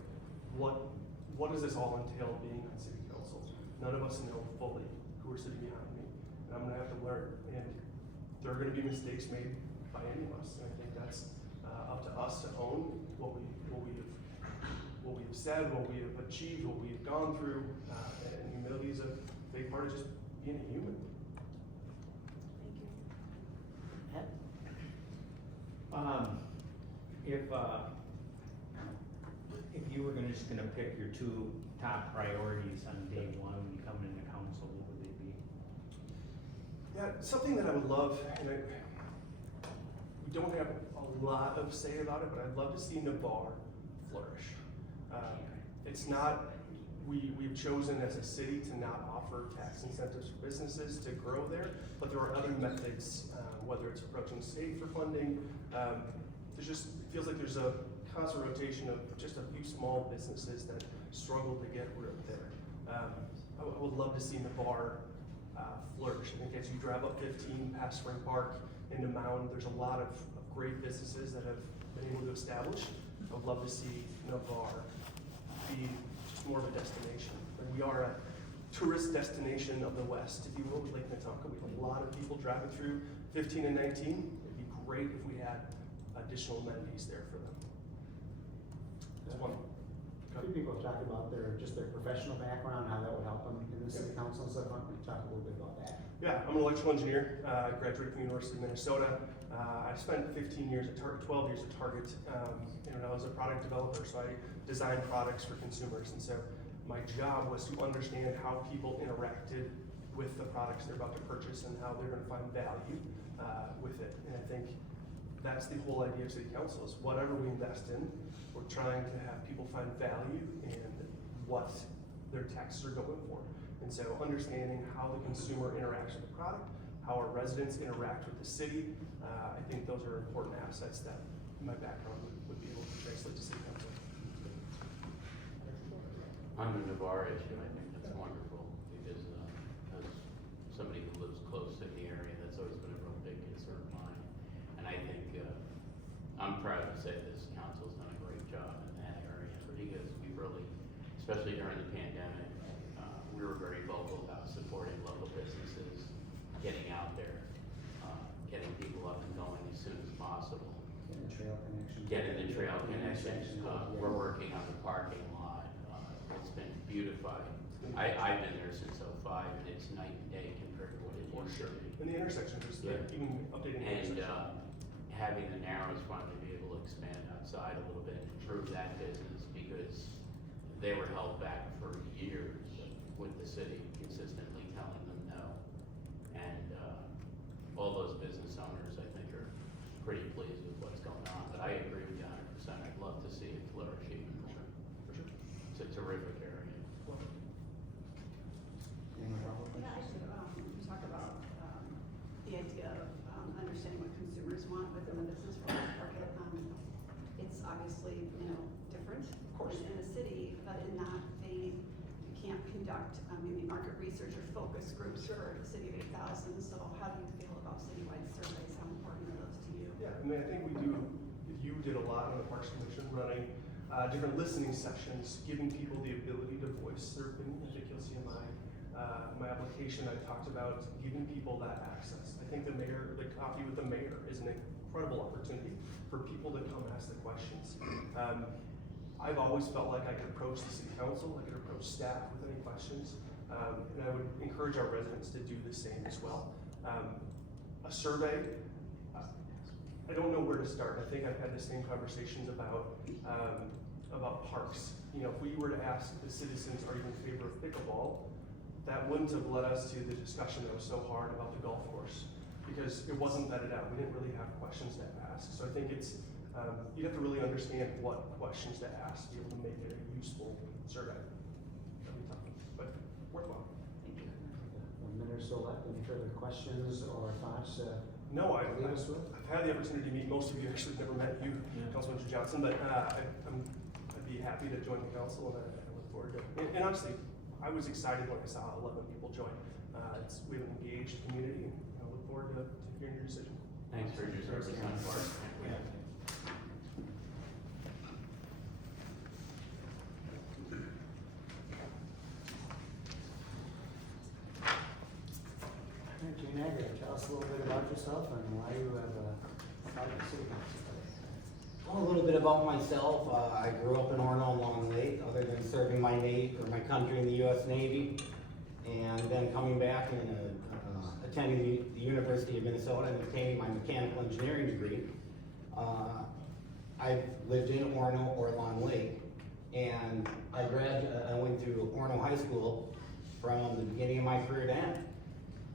what does this all entail being on city council? None of us know fully who are sitting behind me, and I'm gonna have to learn. And there are gonna be mistakes made by any of us, and I think that's up to us to own what we have said, what we have achieved, what we have gone through, and humility is a big part of just being a human. Thank you. If you were just gonna pick your 2 top priorities on day 1 when you come into council, what would they be? Yeah, something that I would love, and we don't have a lot of say about it, but I'd love to see Navarre flourish. It's not, we've chosen as a city to not offer tax incentives for businesses to grow there, but there are other methods, whether it's approaching state for funding. It feels like there's a constant rotation of just a few small businesses that struggle to get root there. I would love to see Navarre flourish. I think as you drive up 15 past Spring Park into Mound, there's a lot of great businesses that have been able to establish. I would love to see Navarre be just more of a destination. Like we are a tourist destination of the West, if you will, with Lake Minnetonka. We have a lot of people driving through 15 and 19. It'd be great if we had additional amenities there for them. That's one. A few people have talked about their professional background, how that would help them in the city council and stuff. Why don't we talk a little bit about that? Yeah, I'm an electrical engineer. I graduated from the University of Minnesota. I spent 15 years at Target, 12 years at Target, and I was a product developer, so I designed products for consumers. And so my job was to understand how people interacted with the products they're about to purchase and how they're gonna find value with it. And I think that's the whole idea of city council is whatever we invest in, we're trying to have people find value in what their taxes are going for. And so understanding how the consumer interacts with the product, how our residents interact with the city, I think those are important assets that my background would be able to translate to city council. On the Navarre issue, I think that's wonderful because as somebody who lives close in the area, that's always been a real big concern of mine. And I think I'm proud to say this council's done a great job in that area because we really, especially during the pandemic, we were very vocal about supporting local businesses, getting out there, getting people up and going as soon as possible. Getting the trail connection. Getting the trail connection. We're working on the parking lot. It's been beautified. I've been there since '05, and it's night and day compared to what it used to be. In the intersection, just even updating the And intersection. having the narrows finally be able to expand outside a little bit and improve that business because they were held back for years with the city consistently telling them no. And all those business owners, I think, are pretty pleased with what's going on. see it flourishing. It's a terrific area. Any problem? Yeah, I should, we talk about, the idea of, understanding what consumers want within the business world market. It's obviously, different. Of course. In the city, but in that vein, you can't conduct, maybe market research or focus groups for the city of 8,000. So how do you feel about citywide surveys? How important are those to you? Yeah, I mean, I think you did a lot on the Parks Commission, running different listening sessions, giving people the ability to voice their opinion. I think you'll see in my application, I talked about giving people that access. I think the coffee with the mayor is an incredible opportunity for people to come ask the questions. I've always felt like I could approach the city council, I could approach staff with any questions, and I would encourage our residents to do the same as well. A survey, I don't know where to start. I think I've had the same conversations about parks. If we were to ask the citizens, are you in favor of pickleball? That wouldn't have led us to the discussion that was so hard about the golf course, because it wasn't vetted out. We didn't really have questions to ask. So I think it's, you have to really understand what questions to ask to be able to make it a useful survey. That'd be tough, but worthwhile. Thank you. 1 minute or so left. Any further questions or thoughts? No, I've Leave us with? had the opportunity to meet most of you. Actually, never met you, Councilman Johnson, but I'd be happy to join the council, and I look forward to it. And honestly, I was excited when I saw 11 people join. We have an engaged community, and I look forward to hearing your decision. Thanks for your service on the park. Jane Agger, tell us a little bit about yourself and why you have applied to city council. Well, a little bit about myself. I grew up in Orono, Long Lake, other than serving my country in the U.S. Navy, and then coming back and attending the University of Minnesota and obtaining my mechanical engineering degree. I've lived in Orono or Long Lake, and I went through Orono High School from the beginning of my career to end.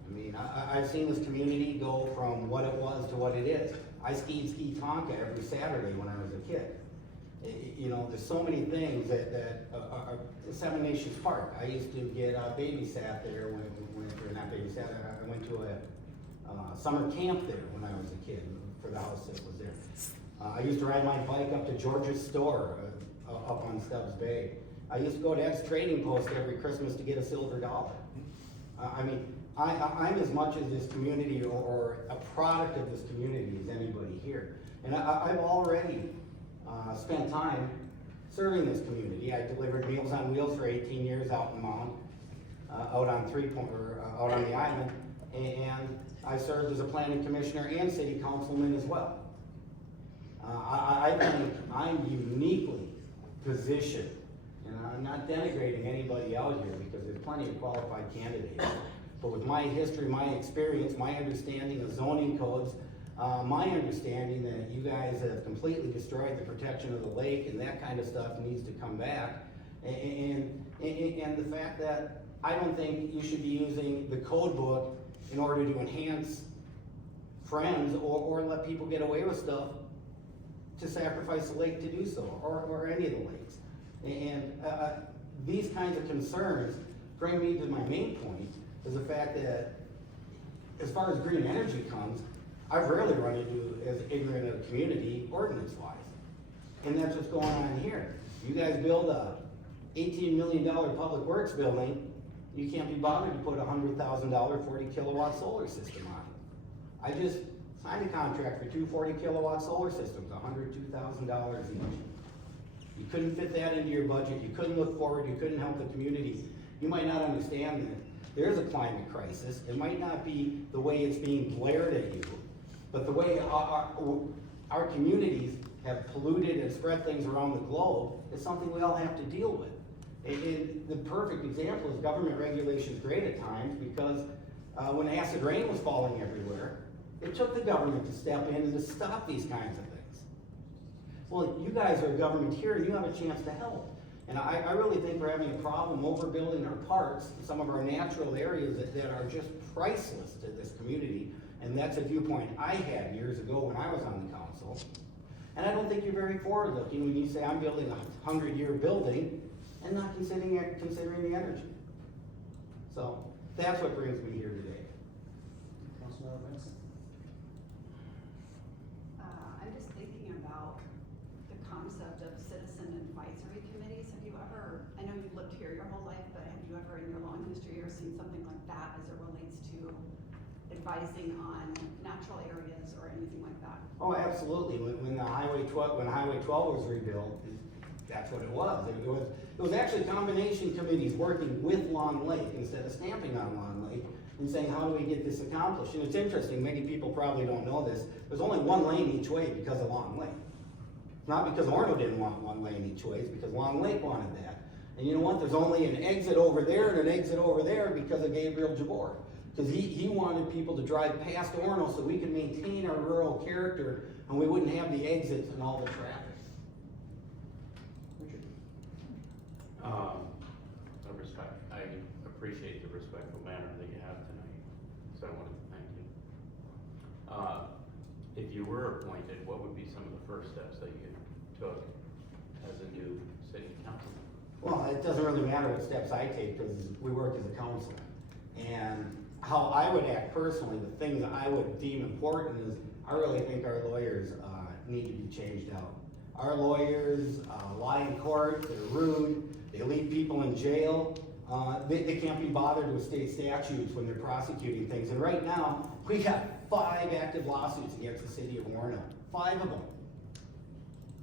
I mean, I've seen this community go from what it was to what it is. I skied Ski Tonka every Saturday when I was a kid. There's so many things that are Seven Nations Park. I used to get babysat there not babysat, I went to a summer camp there when I was a kid for the house that was there. I used to ride my bike up to George's store up on Stubbs Bay. I used to go to Ed's Trading Post every Christmas to get a silver dollar. I'm as much as this community or a product of this community as anybody here. And I've already spent time serving this community. I delivered Meals on Wheels for 18 years out in Mound, out on the island, and I served as a planning commissioner and city councilman as well. I think I'm uniquely positioned, and I'm not denigrating anybody out here because there's plenty of qualified candidates. But with my history, my experience, my understanding of zoning codes, my understanding that you guys have completely destroyed the protection of the lake and that kind of stuff needs to come back, and the fact that I don't think you should be using the code book in order to enhance friends or let people get away with stuff to sacrifice the lake to do so, or any of the lakes. And these kinds of concerns bring me to my main point, is the fact that as far as green energy comes, I've rarely run into as ignorant of a community ordinance-wise. And that's what's going on here. You guys build a $18 million public works building, you can't be bothered to put a $100,000 40 kilowatt solar system on it. I just signed a contract for two 40 kilowatt solar systems, $102,000 each. You couldn't fit that into your budget, you couldn't look forward, you couldn't help the community. You might not understand that there's a climate crisis. It might not be the way it's being blared at you, but the way our communities have polluted and spread things around the globe is something we all have to deal with. And the perfect example is government regulation is great at times because when acid rain was falling everywhere, it took the government to step in and to stop these kinds of things. Well, you guys are a government here and you have a chance to help. And I really think we're having a problem overbuilding our parks, some of our natural areas that are just priceless to this community. And that's a viewpoint I had years ago when I was on the council. And I don't think you're very forward-looking when you say I'm building a 100-year building and not considering the energy. So that's what brings me here today. Councilmember Benson? I'm just thinking about the concept of citizen advisory committees. Have you ever, I know you've lived here your whole life, but have you ever in your long history or seen something like that as it relates to advising on natural areas or anything like that? Oh, absolutely. When Highway 12 was rebuilt, that's what it was. It was actually combination committees working with Long Lake instead of stamping on Long Lake and saying, how do we get this accomplished? And it's interesting, many people probably don't know this, there's only one lane each way because of Long Lake. Not because Orono didn't want one lane each way, it's because Long Lake wanted that. And you know what, there's only an exit over there and an exit over there because of Gabriel Jabor. Because he wanted people to drive past Orono so we could maintain our rural character and we wouldn't have the exits and all the traffic. I appreciate the respectful manner that you have tonight, so I wanted to thank you. If you were appointed, what would be some of the first steps that you took as a new city councilman? Well, it doesn't really matter what steps I take because we work as a council. And how I would act personally, the things I would deem important is I really think our lawyers need to be changed out. Our lawyers lie in court, they're rude, they leave people in jail. They can't be bothered with state statutes when they're prosecuting things. And right now, we got 5 active lawsuits against the city of Orono. 5 of them.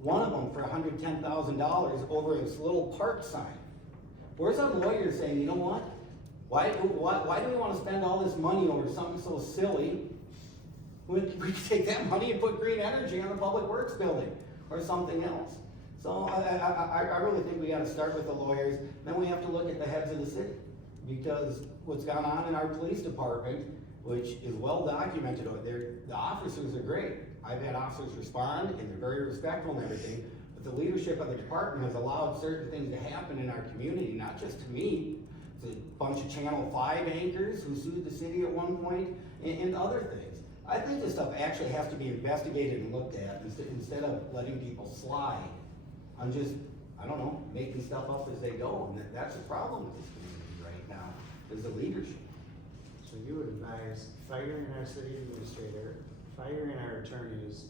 One of them for $110,000 over this little park sign. Where's our lawyers saying, you know what? Why do we want to spend all this money over something so silly? We could take that money and put green energy on the public works building or something else. So I really think we got to start with the lawyers. Then we have to look at the heads of the city, because what's gone on in our police department, which is well documented over there, the officers are great. I've had officers respond and they're very respectful and everything, but the leadership of the department has allowed certain things to happen in our community, not just to me. It's a bunch of Channel 5 anchors who sued the city at one point and other things. I think this stuff actually has to be investigated and looked at instead of letting people slide on just, I don't know, making stuff up as they go. And that's the problem with this community right now, is the leadership. So you would advise firing our city administrator, firing our attorneys,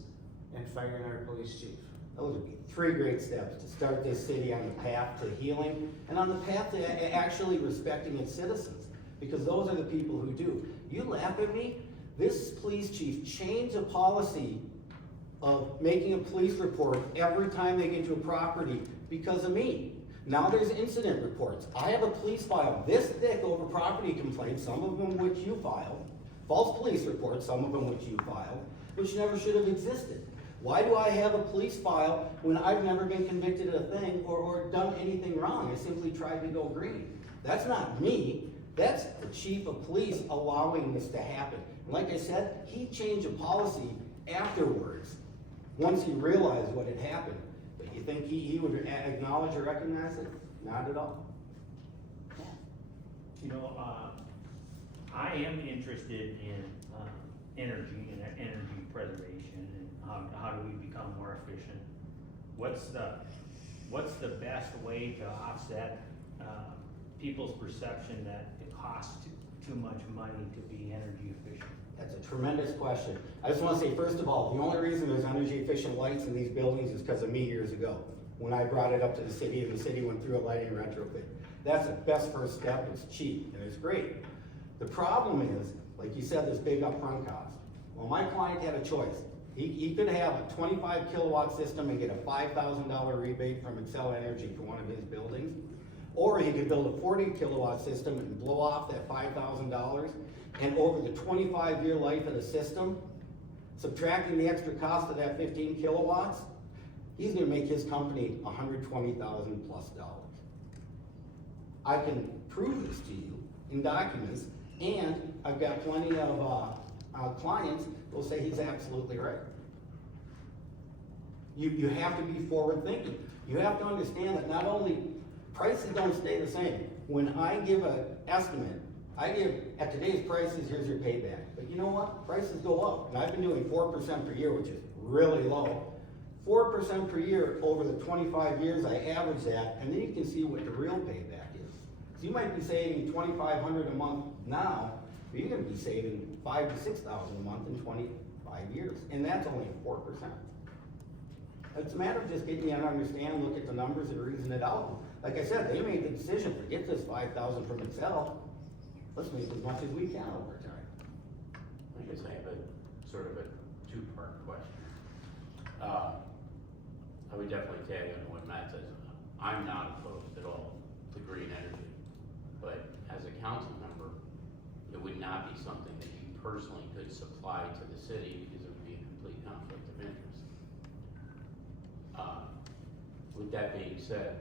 and firing our police chief? Those would be 3 great steps to start this city on the path to healing and on the path to actually respecting its citizens, because those are the people who do. You laugh at me? This police chief changed a policy of making a police report every time they get to a property because of me. Now there's incident reports. I have a police file this thick over property complaints, some of them which you filed, false police reports, some of them which you filed, which never should have existed. Why do I have a police file when I've never been convicted of a thing or done anything wrong? I simply tried to go green. That's not me. That's the chief of police allowing this to happen. And like I said, he changed a policy afterwards, once he realized what had happened. But you think he would acknowledge or recognize it? Not at all. You know, I am interested in energy and energy preservation and how do we become more efficient. What's the best way to offset people's perception that it costs too much money to be energy efficient? That's a tremendous question. I just want to say, first of all, the only reason there's energy efficient lights in these buildings is because of me years ago, when I brought it up to the city and the city went through a lighting retrofit. That's the best first step. It's cheap and it's great. The problem is, like you said, this big upfront cost. Well, my client had a choice. He could have a 25 kilowatt system and get a $5,000 rebate from Excel Energy for one of his buildings, or he could build a 40 kilowatt system and blow off that $5,000, and over the 25-year life of the system, subtracting the extra cost of that 15 kilowatts, he's gonna make his company $120,000 plus. I can prove this to you in documents, and I've got plenty of clients who will say he's absolutely right. You have to be forward thinking. You have to understand that not only prices don't stay the same. When I give an estimate, I give, at today's prices, here's your payback. But you know what? Prices go up. And I've been doing 4% per year, which is really low. 4% per year over the 25 years I average that, and then you can see what the real payback is. So you might be saving $2,500 a month now, but you're gonna be saving $5,000 to $6,000 a month in 25 years, and that's only 4%. It's a matter of just getting you to understand, look at the numbers and reason it out. Like I said, they made the decision, forget this 5,000 from Excel, let's make as much as we can over time. I guess I have a sort of a two-part question. I would definitely tag on what Matt says. I'm not opposed at all to green energy, but as a council member, it would not be something that you personally could supply to the city because it would be a complete conflict of interest. With that being said,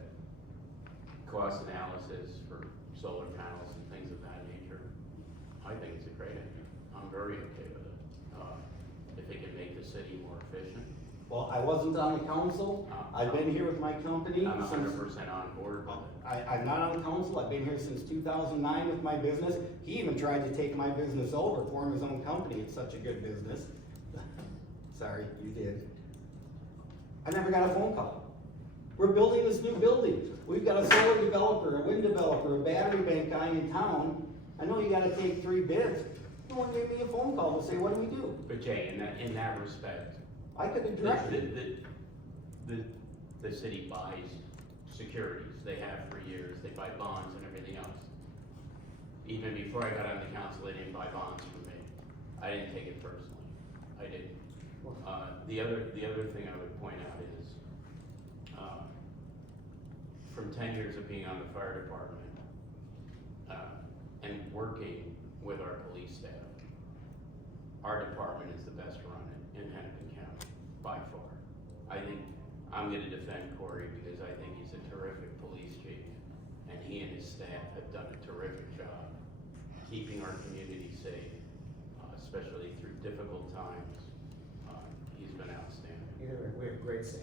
cost analysis for solar panels and things of that nature, I think it's a great idea. I'm very okay with it. If it can make the city more efficient. Well, I wasn't on the council, I've been here with my company. I'm since- 100% on board with it. I'm not on the council, I've been here since 2009 with my business. He even tried to take my business over, form his own company, it's such a good business. Sorry, you did. I never got a phone call. We're building this new building. We've got a solar developer, a wind developer, a battery bank guy in town. I know you gotta take 3 bids. No one gave me a phone call to say, what do we do? But Jay, in that respect, I could have directed. the city buys securities. They have for years. They buy bonds and everything else. Even before I got on the council, they didn't buy bonds for me. I didn't take it personally. I didn't. The other thing I would point out is, from 10 years of being on the fire department, and working with our police staff, our department is the best run in Hennepin County, by far. I think, I'm gonna defend Corey because I think he's a terrific police chief, and he and his staff have done a terrific job keeping our community safe, especially through difficult times. He's been outstanding. Either way, we have great staff.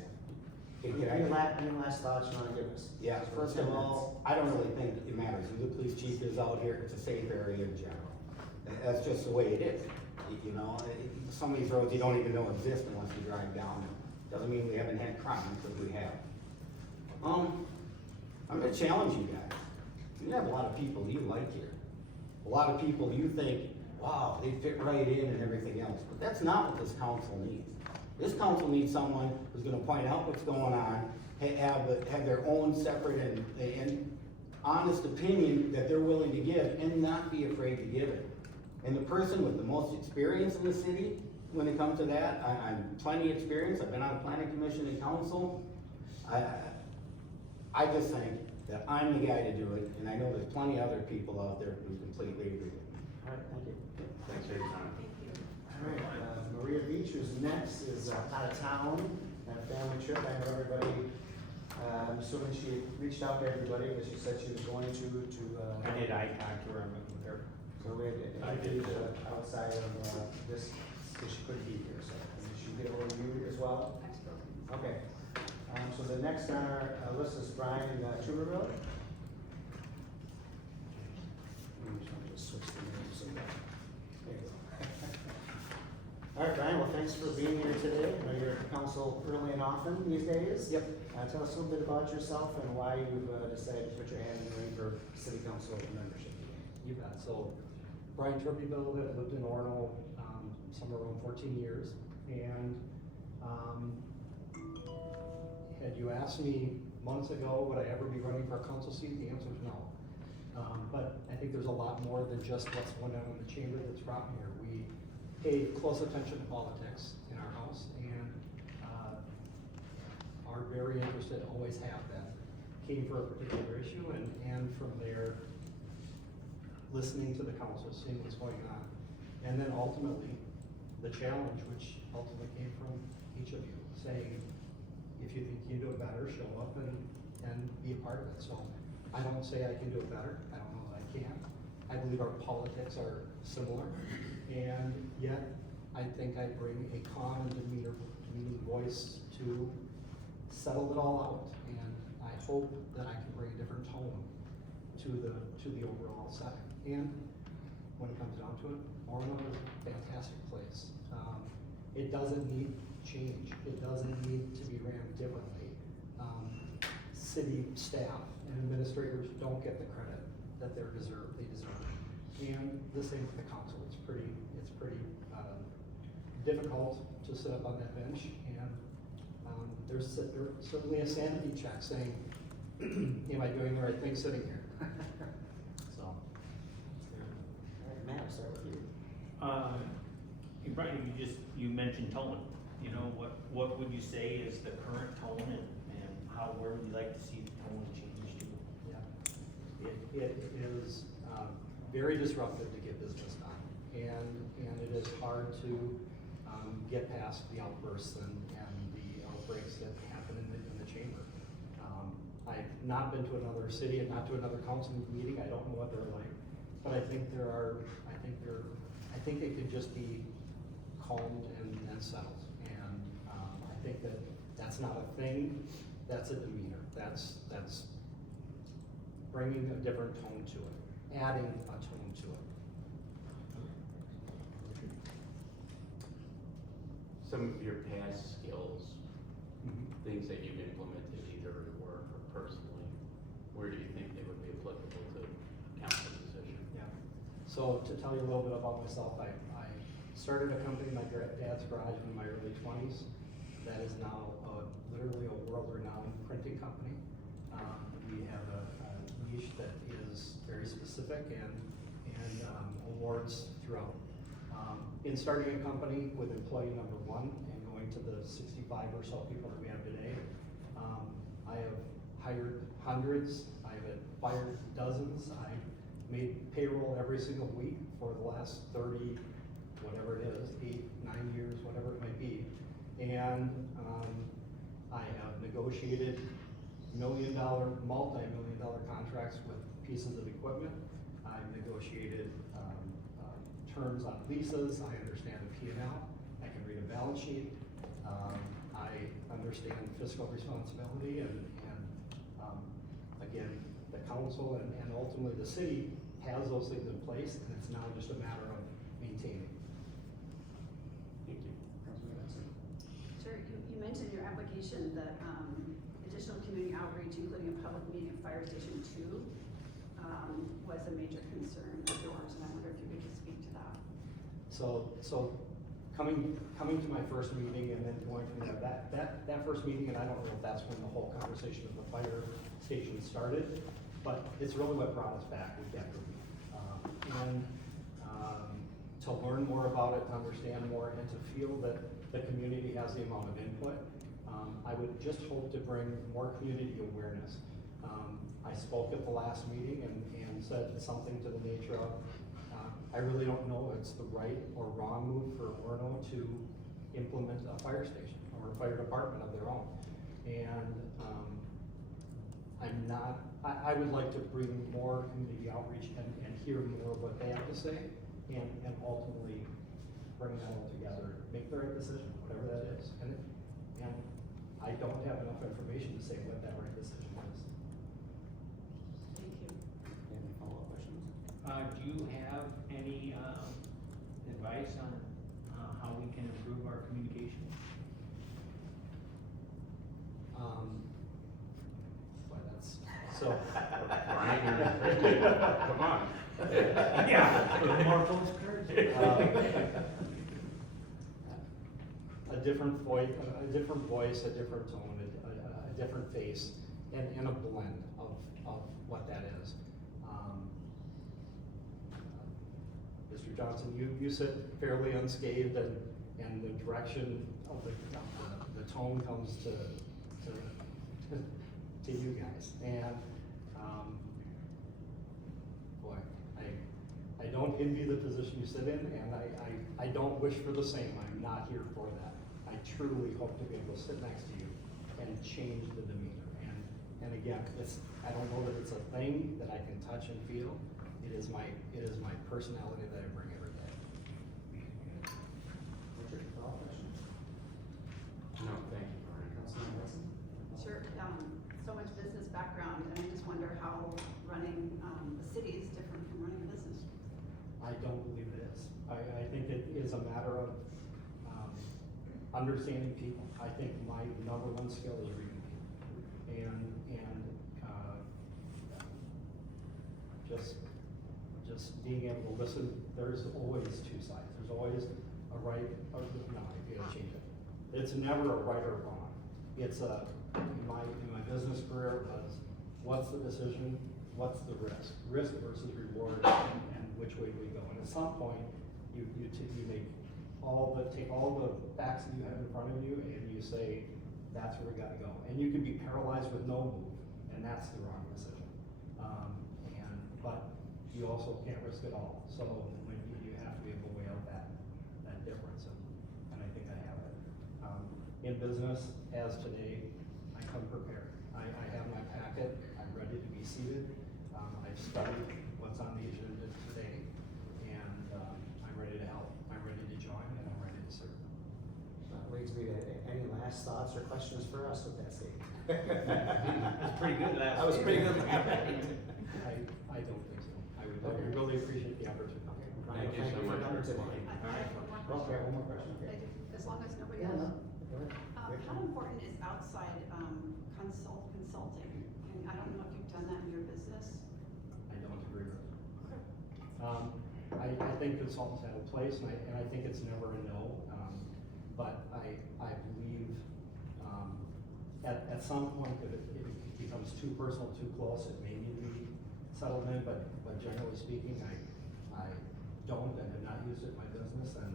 Okay, Any last thoughts you wanna give us? Yeah, first of all, I don't really think it matters who the police chief is out here, it's a safe area in general. That's just the way it is, you know, some of these roads you don't even know exist unless you drive down them. Doesn't mean we haven't had crime, because we have. I'm gonna challenge you guys. You have a lot of people you like here. A lot of people you think, wow, they fit right in and everything else, but that's not what this council needs. This council needs someone who's gonna point out what's going on, have their own separate and honest opinion that they're willing to give, and not be afraid to give it. And the person with the most experience in the city, when it comes to that, I'm plenty experienced, I've been on the planning commission and council. I just think that I'm the guy to do it, and I know there's plenty of other people out there who completely agree with me. All right, thank you. Thanks for your time. All right, Maria Veach, who's next, is out of town, on a family trip. I know everybody, I'm assuming she reached out to everybody, but she said she was going to. I did eye contact with her. So we had interviews outside of this, because she couldn't be here, so did she get over you as well? Okay. So the next on our list is Brian Tuberville. Just switch the names so that. There you go. All right, Brian, well, thanks for being here today. I know you're at the council early and often these days. Yep. Tell us a little bit about yourself and why you've decided to put your hand in the ring for city council membership. You bet. So, Brian Turbyville, I've lived in Orono somewhere around 14 years, and had you asked me months ago would I ever be running for a council seat, the answer is no. But I think there's a lot more than just what's going on in the chamber that's brought me here. We pay close attention to politics in our house, and are very interested, always have been. Came for a particular issue, and from there, listening to the council, seeing what's going on. And then ultimately, the challenge, which ultimately came from each of you, saying, if you think you can do it better, show up and be a part of it. So I don't say I can do it better, I don't know that I can. I believe our politics are similar, and yet I think I bring a calm and demeaning voice to settle it all out. And I hope that I can bring a different tone to the overall setting. And when it comes down to it, Orono is a fantastic place. It doesn't need change, it doesn't need to be ran differently. City staff and administrators don't get the credit that they deserve. And the same for the council, it's pretty difficult to sit up on that bench, and there's certainly a sanity check saying, am I doing the right thing sitting here? So. All right, Matt, I'll start with you. Brian, you mentioned tone, you know, what would you say is the current tone and where would you like to see the tone change to? Yeah. It is very disruptive to get business done, and it is hard to get past the outbursts and the outbreaks that happen in the chamber. I've not been to another city and not to another council meeting. I don't know what they're like, but I think it could just be calmed and settled. And I think that's not a thing. That's a demeanor. That's bringing a different tone to it, adding a tone to it. Some of your past skills, things that you've implemented either at work or personally, where do you think they would be applicable to council position? Yeah. So to tell you a little bit about myself, I started a company in my dad's garage in my early 20s. That is now literally a world-renowned printing company. We have a niche that is very specific and awards throughout. In starting a company with employee number 1 and going to the 65 or so people that we have today, I have hired hundreds, I've fired dozens, I made payroll every single week for the last 30, whatever it is, 8, 9 years, whatever it might be. And I have negotiated multi-million-dollar contracts with pieces of equipment. I've negotiated terms on leases. I understand the P&L. I can read a balance sheet. I understand fiscal responsibility, and again, the council and ultimately the city has those things in place, and it's now just a matter of maintaining. Thank you. Councilman Benson. Sure, you mentioned in your application that additional community outreach, including a public meeting of Fire Station 2, was a major concern of yours, and I wonder if you could just speak to that. So coming to my first meeting and then going from there, that first meeting, and I don't know if that's when the whole conversation of the fire station started, but it's really what brought us back week after week. To learn more about it, to understand more, and to feel that the community has the amount of input. I would just hope to bring more community awareness. I spoke at the last meeting and said something to the nature of, I really don't know if it's the right or wrong move for Orono to implement a fire station or a fire department of their own. And I would like to bring more community outreach and hear more of what they have to say, and ultimately bring that all together, make the right decision, whatever that is. And I don't have enough information to say what that right decision is. Thank you. Any follow-up questions? Do you have any advice on how we can improve our communication? Boy, that's so. Brian, come on. Yeah. More postcards? A different voice, a different tone, a different face, and a blend of what that is. Mr. Johnson, you sit fairly unscathed, and the direction of the tone comes to you guys. And boy, I don't envy the position you sit in, and I don't wish for the same. I'm not here for that. I truly hope to be able to sit next to you and change the demeanor. And again, I don't know that it's a thing that I can touch and feel. It is my personality that I bring every day. Richard, follow-up questions? No, thank you, Brian. Councilman Benson? Sure, so much business background, and I just wonder how running the city is different from running a business. I don't believe it is. I think it is a matter of understanding people. I think my number one skill is reading people. Just being able to listen. There's always two sides. There's always a right, or no, I gotta change it. It's never a right or wrong. It's in my business career it was, what's the decision, what's the risk versus reward, and which way do we go? And at some point, you make take all the facts that you have in front of you, and you say, that's where we gotta go. And you can be paralyzed with no move, and that's the wrong decision. But you also can't risk it all. So when you have to be able to weigh out that difference, and I think I have it. In business, as today, I come prepared. I have my packet, I'm ready to be seated. I've studied what's on the agenda today, and I'm ready to help. I'm ready to join, and I'm ready to serve. That leads me to any last thoughts or questions for us with that statement? It's pretty good last. That was pretty good. I don't think so. I really appreciate the opportunity. Thank you so much. I have one more Okay, question. one more question, okay. As long as nobody Yeah, else. no, go ahead. How important is outside consulting? And I don't know if you've done that in your business. I don't agree with it. I think consultants have a place, and I think it's never a no, but I believe, at some point, if it becomes too personal, too close, it may need to be settled in, but generally speaking, I don't and have not used it in my business, and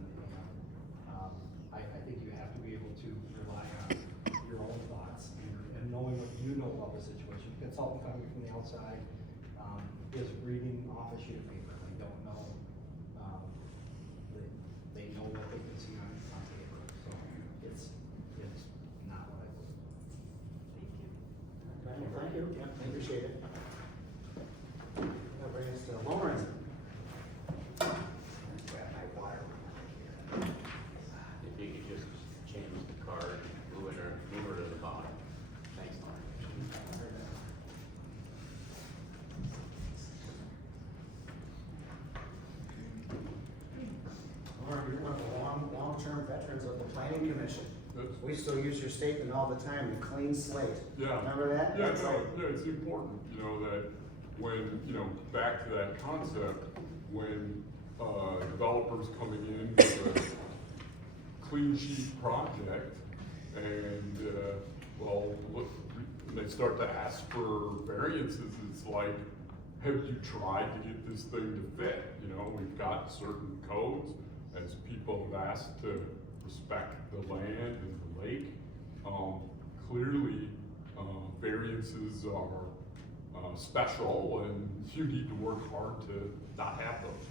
I think you have to be able to rely on your own thoughts and knowing what you know about the situation. A consultant coming from the outside is reading off a sheet of paper. They don't know, they know what they can see on paper, so it's not what I believe. Thank you. Thank you, yeah, I appreciate it. That brings us to Lauren. If you could just change the card, move her to the bottom. Thanks, Lauren. Lauren, you're one of the long-term veterans of the planning commission. We still use your statement all the time, the clean slate. Yeah. Remember that? Yeah, That's no, like- yeah, it's important, that when, back to that concept, when, developers coming in with a clean sheet project and, look, when they start to ask for variances, it's like, have you tried to get this thing to fit? We've got certain codes, as people have asked to respect the land and the lake. Clearly, variances are special, and you need to work hard to not have those.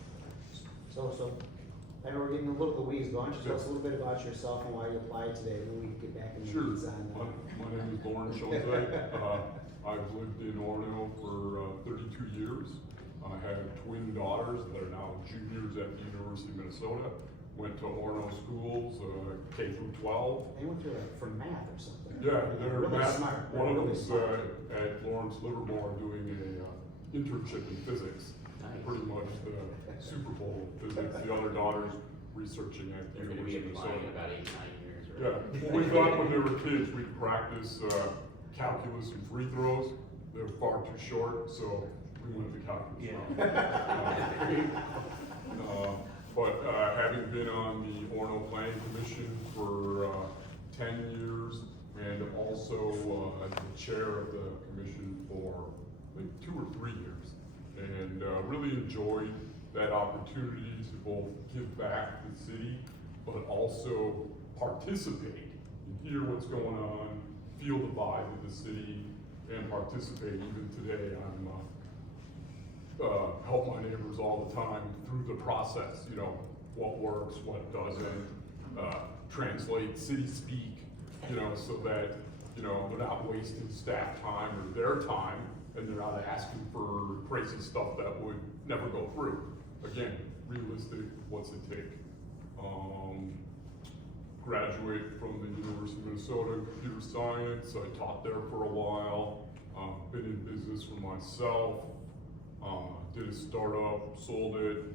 So, I know we're getting a little the weeds, why don't you tell us a little bit about yourself and why you applied today, then we can get back in the Sure. weeds on. My name is Lauren Schulze. I've lived in Orono for 32 years. I have twin daughters that are now juniors at the University of Minnesota. Went to Orono schools, K through 12. They went through it for math or something. Yeah, they're really math. smart. One of Really them's smart. at Lawrence Livermore doing a internship in physics. Nice. Pretty much the Super Bowl physics. The other daughter's researching at the They're gonna be University of applying in Minnesota. about 8-9 years, right? Yeah, we thought when they were kids, we'd practice calculus and free throws. They're far too short, so we went the calculus route. But having been on the Orono Planning Commission for 10 years and also as the chair of the commission for like 2 or 3 years, and really enjoyed that opportunity to both give back to the city, but also participate and hear what's going on, feel the vibe of the city, and participate. Even today, I'm help my neighbors all the time through the process. What works, what doesn't, translate city speak. So that they're not wasting staff time or their time, and they're not asking for crazy stuff that would never go through. Again, realistic. What's it take? Graduate from the University of Minnesota in computer science. I taught there for a while. Been in business for myself. Did a startup, sold it,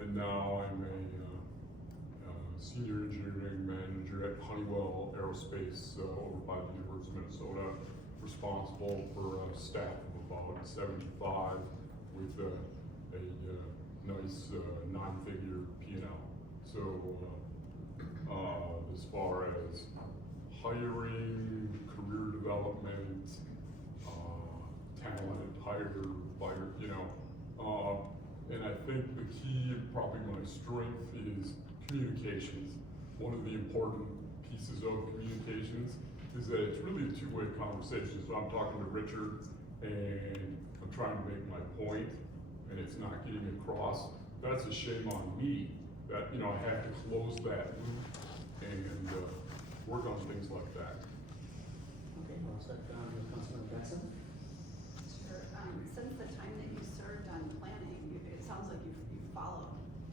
and now I'm a senior engineering manager at Honeywell Aerospace over by the University of Minnesota, responsible for a staff of about 75 with a nice nine-figure P&L. So as far as hiring, career development, talent, fire, you know, and I think the key, and probably my strength, is communications. One of the important pieces of communications is that it's really a two-way conversation. So I'm talking to Richard and I'm trying to make my point and it's not getting across. That's a shame on me that, you know, I have to close that loop and work on things like that. Okay, well, I'll start with Councilman Benson. Sure. Since the time that you served on planning, it sounds like you followed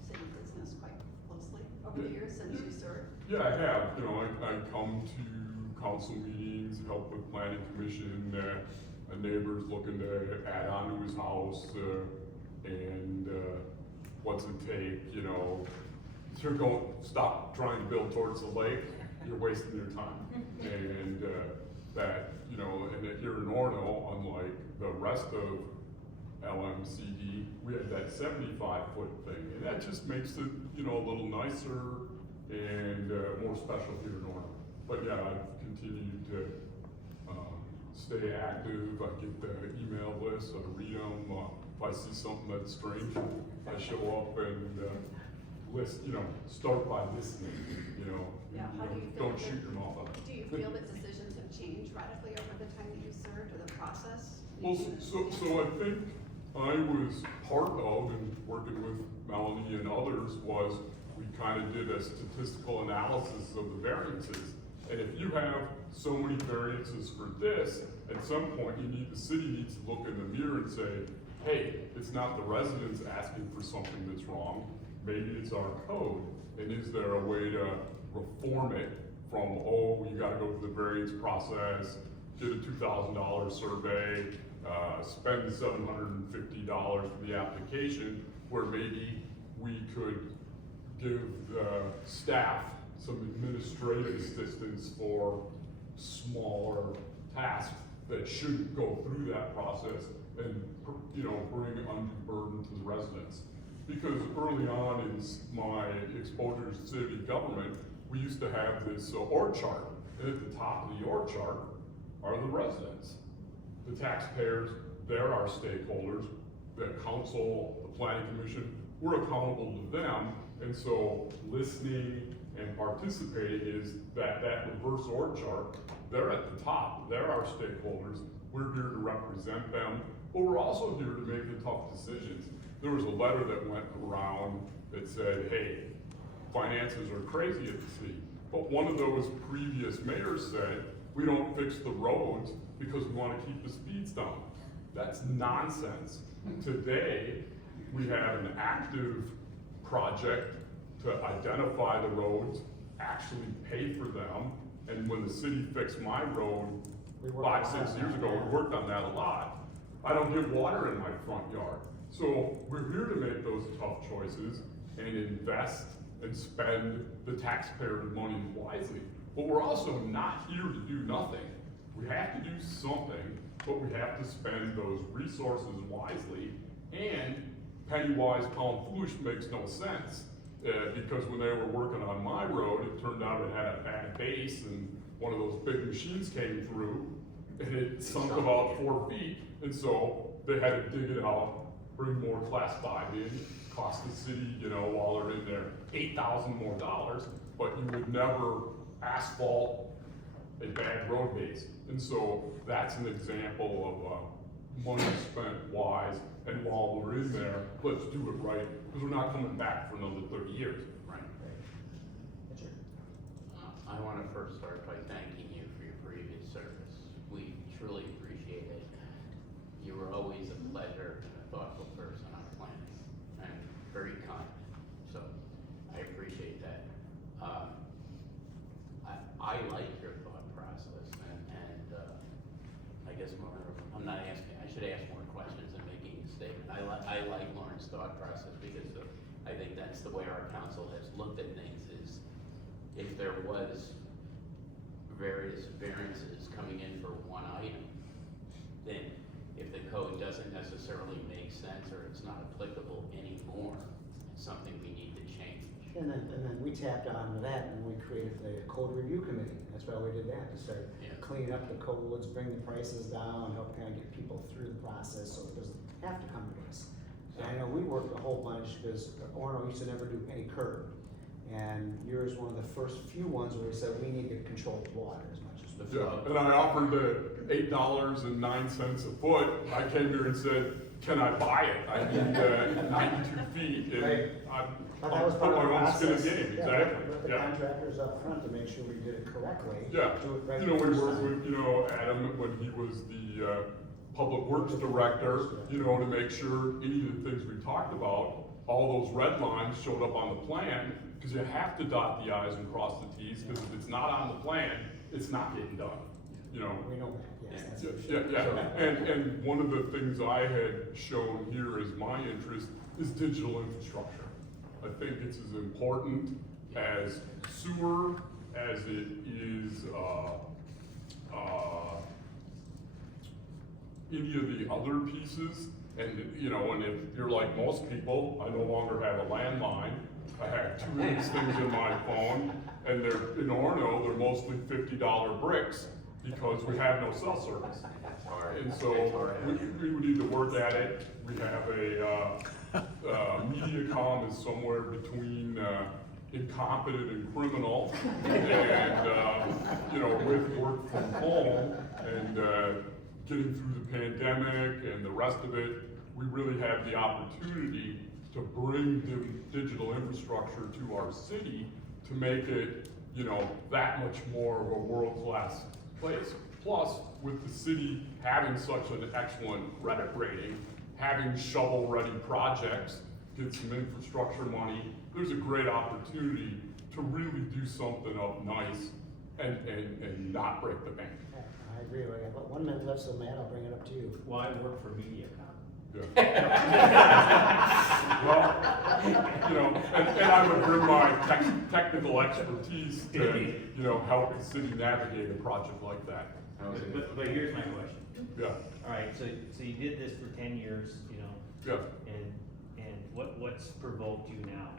city business quite closely over the years since you served. Yeah, I have. You know, I come to council meetings, help with planning commission, a neighbor's looking to add on to his house, and what's it take, you know, you're going, stop trying to build towards the lake, you're wasting your time. And that, you know, and that here in Orono, unlike the rest of LMCD, we have that 75-foot thing, and that just makes it, you know, a little nicer and more special here in Orono. But yeah, I've continued to stay active. I get the email list, I read them. If I see something that's strange, I show up and list, you know, start by listening, you know. Yeah, how do you feel Don't that- shoot your mouth off. Do you feel that decisions have changed radically over the time that you served, or the process? Well, so I think I was part of, and working with Melanie and others, was we kind of did a statistical analysis of the variances. And if you have so many variances for this, at some point the city needs to look in the mirror and say, hey, it's not the residents asking for something that's wrong, maybe it's our code. And is there a way to reform it from, oh, you gotta go through the variance process, get a $2,000 survey, spend $750 for the application, where maybe we could give the staff some administrative assistance for smaller tasks that shouldn't go through that process and, you know, bring undue burden to the residents. Because early on in my exposure to city government, we used to have this org chart, and at the top of the org chart are the residents. The taxpayers, they're our stakeholders. The council, the planning commission, we're accountable to them, and so listening and participating is that reverse org chart. They're at the top, they're our stakeholders. We're here to represent them, but we're also here to make the tough decisions. There was a letter that went around that said, hey, finances are crazy at the city. But one of those previous mayors said, we don't fix the roads because we want to keep the speeds down. That's nonsense. Today, we have an active project to identify the roads, actually pay for them, and when the city fixed my road 5-6 years ago, we worked on that a lot. I don't get water in my front yard. So we're here to make those tough choices and invest and spend the taxpayers' money wisely. But we're also not here to do nothing. We have to do something, but we have to spend those resources wisely. And penny wise, pound foolish makes no sense. Because when they were working on my road, it turned out it had a bad base, and one of those big machines came through, and it sunk about 4 feet, and so they had to dig it out, bring more class 5 in, cost the city, you know, while they're in there, $8,000 more, but you would never asphalt a bad road base. And so that's an example of money spent wise, and while we're in there, let's do it right, because we're not coming back for another 30 years. Right. I want to first start by thanking you for your previous service. We truly appreciate it. You were always a pleasure and a thoughtful person on planning, and very kind. So I appreciate that. I like your thought process, and I guess more, I'm not asking, I should ask more questions than making a statement. I like Lauren's thought process because I think that's the way our council has looked at things, is if there was various variances coming in for one item, then if the code doesn't necessarily make sense or it's not applicable anymore, it's something we need to change. And then we tapped onto that and we created the code review committee. That's why we did that, to start Yeah. cleaning up the codes, bring the prices down, help kind of get people through the process so it doesn't have to come to us. And I know we worked a whole bunch because Orono used to never do any curb. And yours one of the first few ones where we said we need to control the water as much as we Yeah, and I offered the $8.09 a foot. I came here and said, can I buy it? I need 92 feet and Right. I'm But that was part put of the my own skin in process. the game, Yeah, exactly, let the yeah. contractors up front to make sure we did it correctly. Yeah, Do it right you know, the we first worked time. with, you know, Adam when he was the Public Works Director, you know, to make sure any of the things we talked about, all those red lines showed up on the plan, because you have to dot the i's and cross the t's, because if it's not on the plan, it's not getting done, you know? We know that, yes, that's Yeah, for sure. yeah, and one of the things I had shown here as my interest is digital infrastructure. I think it's as important as sewer, as it is, any of the other pieces. And, you know, and if you're like most people, I no longer have a landline. I have two of these things in my phone, and they're, in Orono, they're mostly $50 bricks, because we have no cell service. And so, we would need to work at it. We have MediaCom is somewhere between, incompetent and criminal, and, you know, with work from home, and, getting through the pandemic and the rest of it, we really have the opportunity to bring the digital infrastructure to our city to make it, you know, that much more of a world-class place. Plus, with the city having such an excellent credit rating, having shovel-ready projects, get some infrastructure money, there's a great opportunity to really do something up nice and not break the bank. I agree, we got about 1 minute left, so Matt, I'll bring it up to you. Well, I work for MediaCom. Yeah. Well, you know, and I would bring my technical expertise to, you know, help the city navigate a project like that. But here's my question. Yeah, All right, so you did this for 10 years, you know, yeah. and what's provoked you now?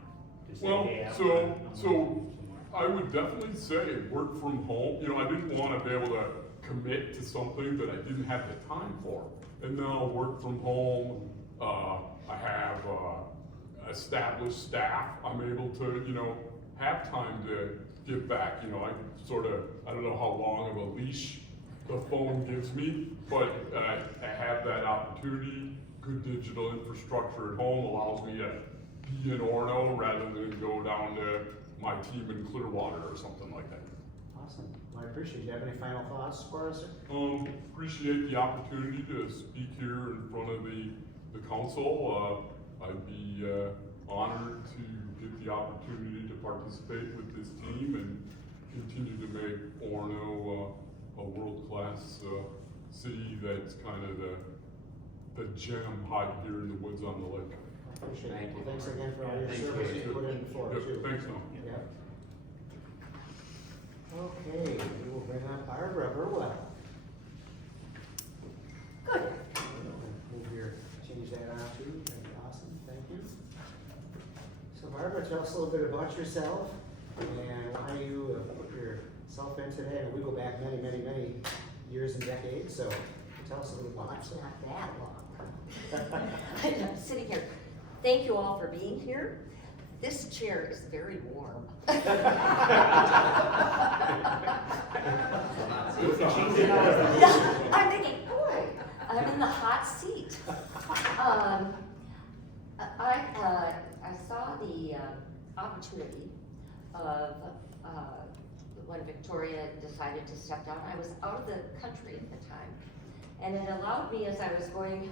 To say, Well, hey, I so wanna move somewhere? I would definitely say work from home. You know, I didn't want to be able to commit to something that I didn't have the time for. And now work from home, I have established staff. I'm able to, you know, have time to give back. You know, I sort of, I don't know how long of a leash the phone gives me, but I have that opportunity. Good digital infrastructure at home allows me to be in Orono rather than go down to my team in Clearwater or something like that. Awesome, well, I appreciate it. Do you have any final thoughts for us? Appreciate the opportunity to speak here in front of the council. I'd be honored to get the opportunity to participate with this team and continue to make Orono a world-class city that's kind of the gem hiding here in the woods on the lake. I appreciate Thank it. you. Thanks again for all your Thanks, service Dave. you put in before, Yep, too. thanks, Tom. Yep. Okay, we will bring up Barbara Burwell. Good. Move here, change that on too, that'd be awesome, thank you. So Barbara, tell us a little bit about yourself and why you put yourself in today. And we go back many, many, many years and decades, so tell us a little Well, about it's yourself. not that long. I'm sitting here. Thank you all for being here. This chair is very warm. I'm thinking, boy, I'm in the hot seat. I saw the opportunity of when Victoria decided to step down. I was out of the country at the time, and it allowed me, as I was going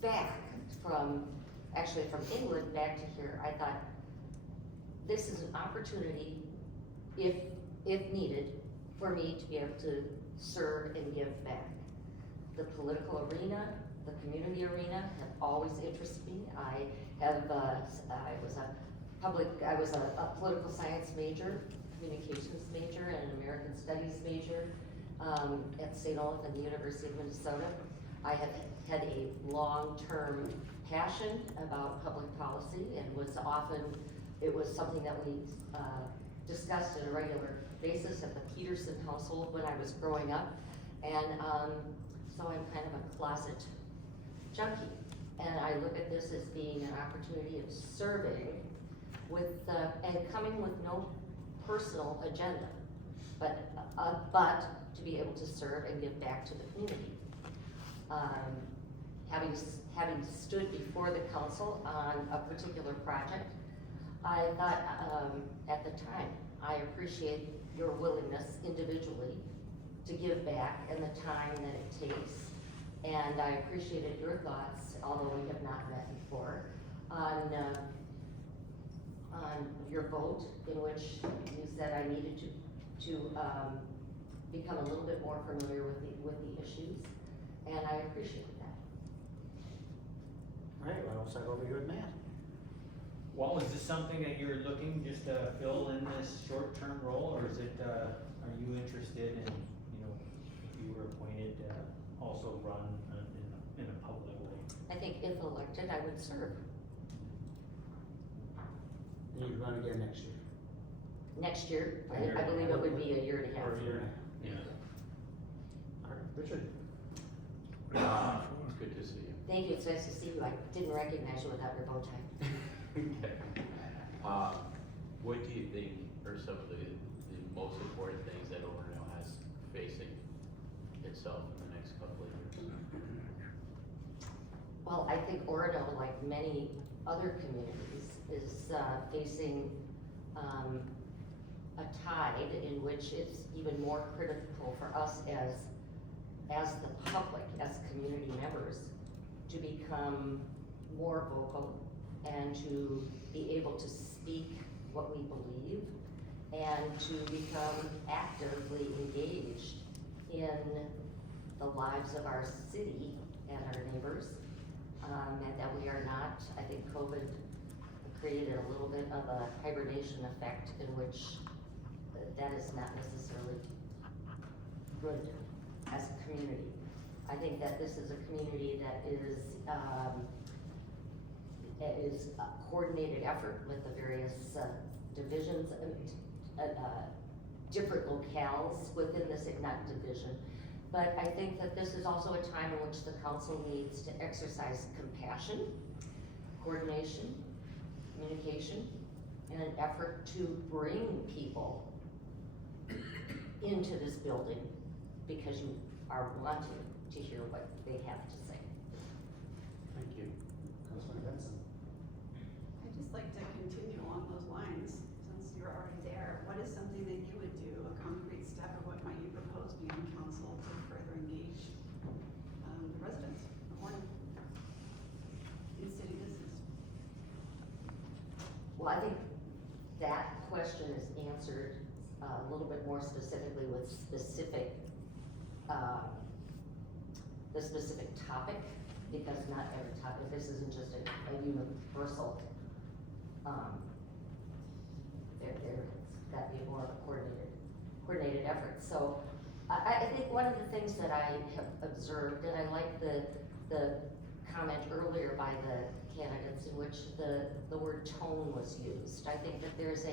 back from England back to here, I thought, this is an opportunity, if needed, for me to be able to serve and give back. The political arena, the community arena have always interested me. I was a political science major, communications major and an American Studies major at St. Olaf and the University of Minnesota. I have had a long-term passion about public policy and it was something that we discussed on a regular basis at the Peterson household when I was growing up. And so I'm kind of a closet junkie. And I look at this as being an opportunity of serving with, and coming with no personal agenda, but to be able to serve and give back to the community. Having stood before the council on a particular project, I thought at the time, I appreciate your willingness individually to give back and the time that it takes. And I appreciated your thoughts, although we have not met before, on your vote in which you said I needed to become a little bit more familiar with the issues, and I appreciate that. All right, well, I'll start over here with Matt. Well, is this something that you're looking just to fill in this short-term role, or is it, are you interested in, if you were appointed, also run in a public way? I think if elected, I would serve. And you run again next year. Next year, I believe it would be a year and a half. Or a year and a half. Yeah. All right, Richard. It's good to see you. Thank you, it's nice to see you. I didn't recognize you without your bow tie. What do you think are some of the most important things that Orono has facing itself in the next couple of years? Well, I think Orono, like many other communities, is facing a tide in which it's even more critical for us as the public, as community members, to become more vocal and to be able to speak what we believe and to become actively engaged in the lives of our city and our neighbors. And that we are not, I think COVID created a little bit of a hibernation effect in which that is not necessarily good as a community. I think that this is a community that is a coordinated effort with the various divisions, different locales within this IGNOT division. But I think that this is also a time in which the council needs to exercise compassion, coordination, communication, and an effort to bring people into this building because you are wanting to hear what they have to say. Thank you. Councilman Benson. I'd just like to continue along those lines, since you're already there. What is something that you would do, a concrete step, or what might you propose beyond council to further engage the residents of Orono in city business? Well, I think that question is answered a little bit more specifically with the specific topic, because not every topic, this isn't just a universal, there's got to be more of a coordinated effort. So I think one of the things that I have observed, and I like the comment earlier by the candidates in which the word tone was used. I think that there's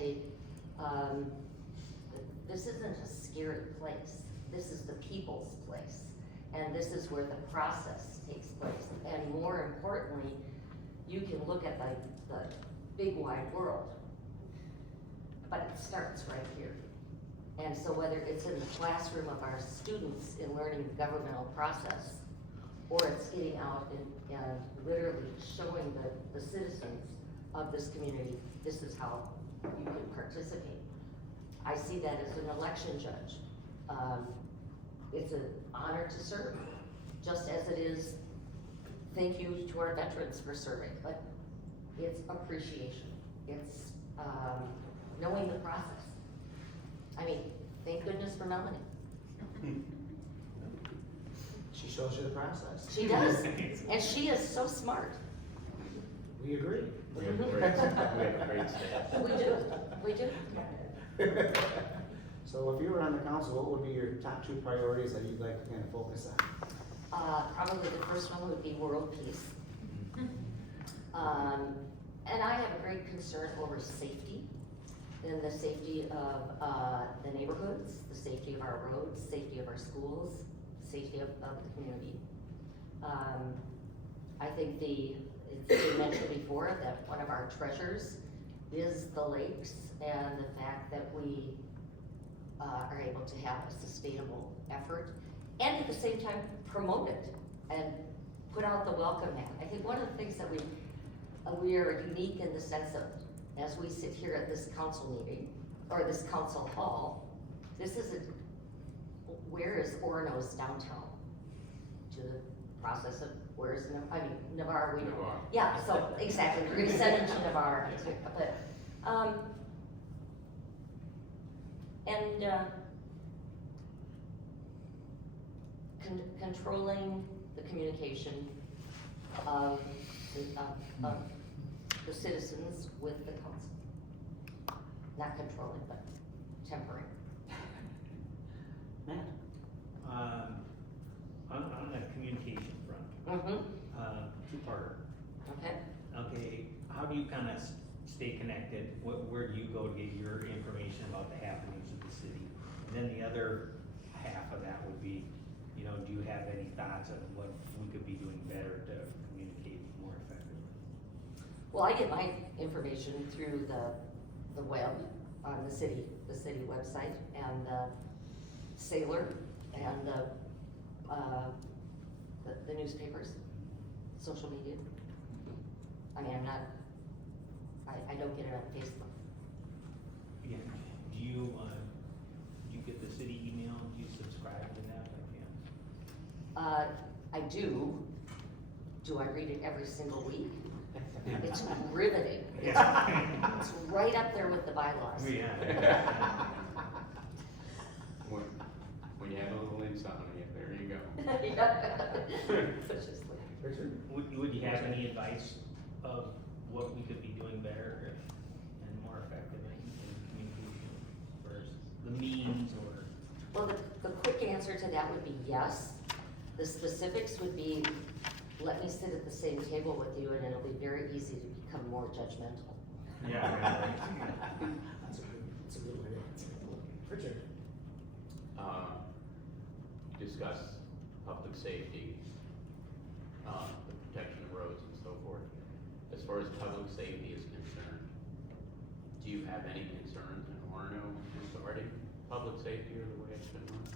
this isn't a scary place. This is the people's place. And this is where the process takes place. And more importantly, you can look at the big wide world, but it starts right here. And so whether it's in the classroom of our students in learning the governmental process, or it's getting out and literally showing the citizens of this community, this is how you can participate. I see that as an election judge. It's an honor to serve, just as it is thank you to our veterans for serving, but it's appreciation. It's knowing the process. I mean, thank goodness for Melanie. She shows you the process. She does, and she is so smart. We agree. We have great staff. We do. So if you were on the council, what would be your top 2 priorities that you'd like to kind of focus on? Probably the first one would be world peace. And I have a great concern over safety, and the safety of the neighborhoods, the safety of our roads, safety of our schools, safety of the community. I think it's been mentioned before that one of our treasures is the lakes, and the fact that we are able to have a sustainable effort, and at the same time promote it and put out the welcome mat. I think one of the things that we are unique in the sense of, as we sit here at this council meeting, or this council hall, this isn't, where is Orono's downtown? To the process of, where's, Navarre, we know. Navarre. Yeah, so, exactly, we're gonna send him to Navarre, but, controlling the communication of the citizens with the council. Not controlling, but tempering. Matt? On the communication front, Mm-hmm, two-parter. okay. Okay, how do you kind of stay connected? Where do you go to get your information about the happenings of the city? And then the other half of that would be, you know, do you have any thoughts of what we could be doing better to communicate more effectively? Well, I get my information through the web, on the city website, and the Sailor, and the newspapers, social media. I mean, I don't get it on Facebook. Yeah, do you get the city email? Do you subscribe to that by chance? I do. Do I read it every single week? It's riveting. It's right up there with the bylaws. Yeah. When you have a little insomnia, there you go. Richard? Would you have any advice of what we could be doing better and more effectively in communication versus the means or? Well, the quick answer to that would be yes. The specifics would be, let me sit at the same table with you and it'll be very easy to become more judgmental. Yeah. That's a good way to answer it. Richard? Discuss public safety, the protection of roads and so forth. As far as public safety is concerned, do you have any concerns in Orono regarding public safety or the way it's been run?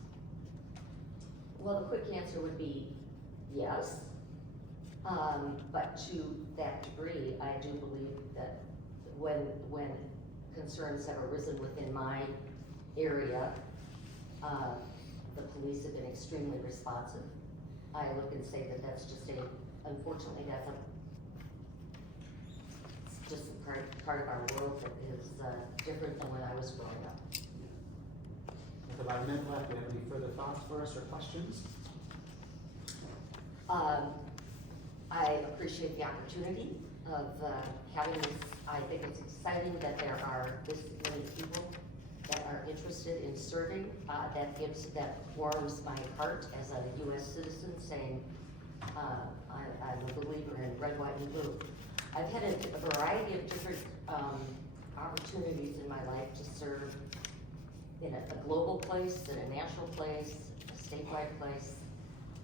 Well, the quick answer would be yes. But to that degree, I do believe that when concerns have arisen within my area, the police have been extremely responsive. I look and say that that's just unfortunately, it's just a part of our world that is different than when I was growing up. With about a minute left, do you have any further thoughts for us or questions? I appreciate the opportunity of having this. I think it's exciting that there are this many people that are interested in serving. That warms my heart as a U.S. citizen, saying I'm a believer in red, white, and blue. I've had a variety of different opportunities in my life to serve in a global place, in a national place, a statewide place.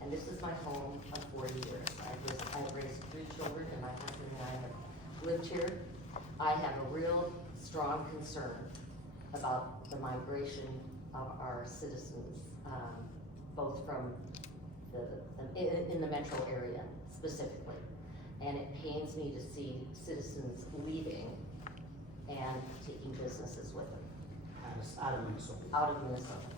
And this is my home of 40 years. I've raised 3 children, and my husband and I have lived here. I have a real strong concern about the migration of our citizens, both from in the metro area specifically. And it pains me to see citizens leaving and taking businesses with them Out of Minnesota. out of Minnesota.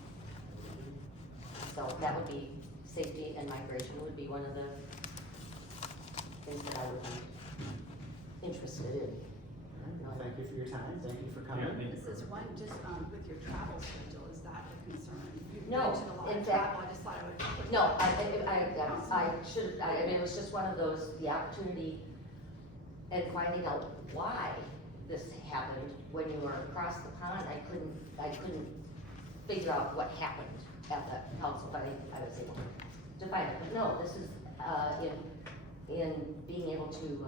So that would be, safety and migration would be one of the things that I would be interested in. All right, well, thank you for your time, thank you for coming. Yeah. This is one, just, with your travel schedule, is that a concern? You've No, mentioned a lot in of fact- travel, I just thought I would. No, I should, I mean, it was just one of those, the opportunity and finding out why this happened. When you were across the pond, I couldn't figure out what happened at the council, but I was able to find it. But no, this is, in being able to,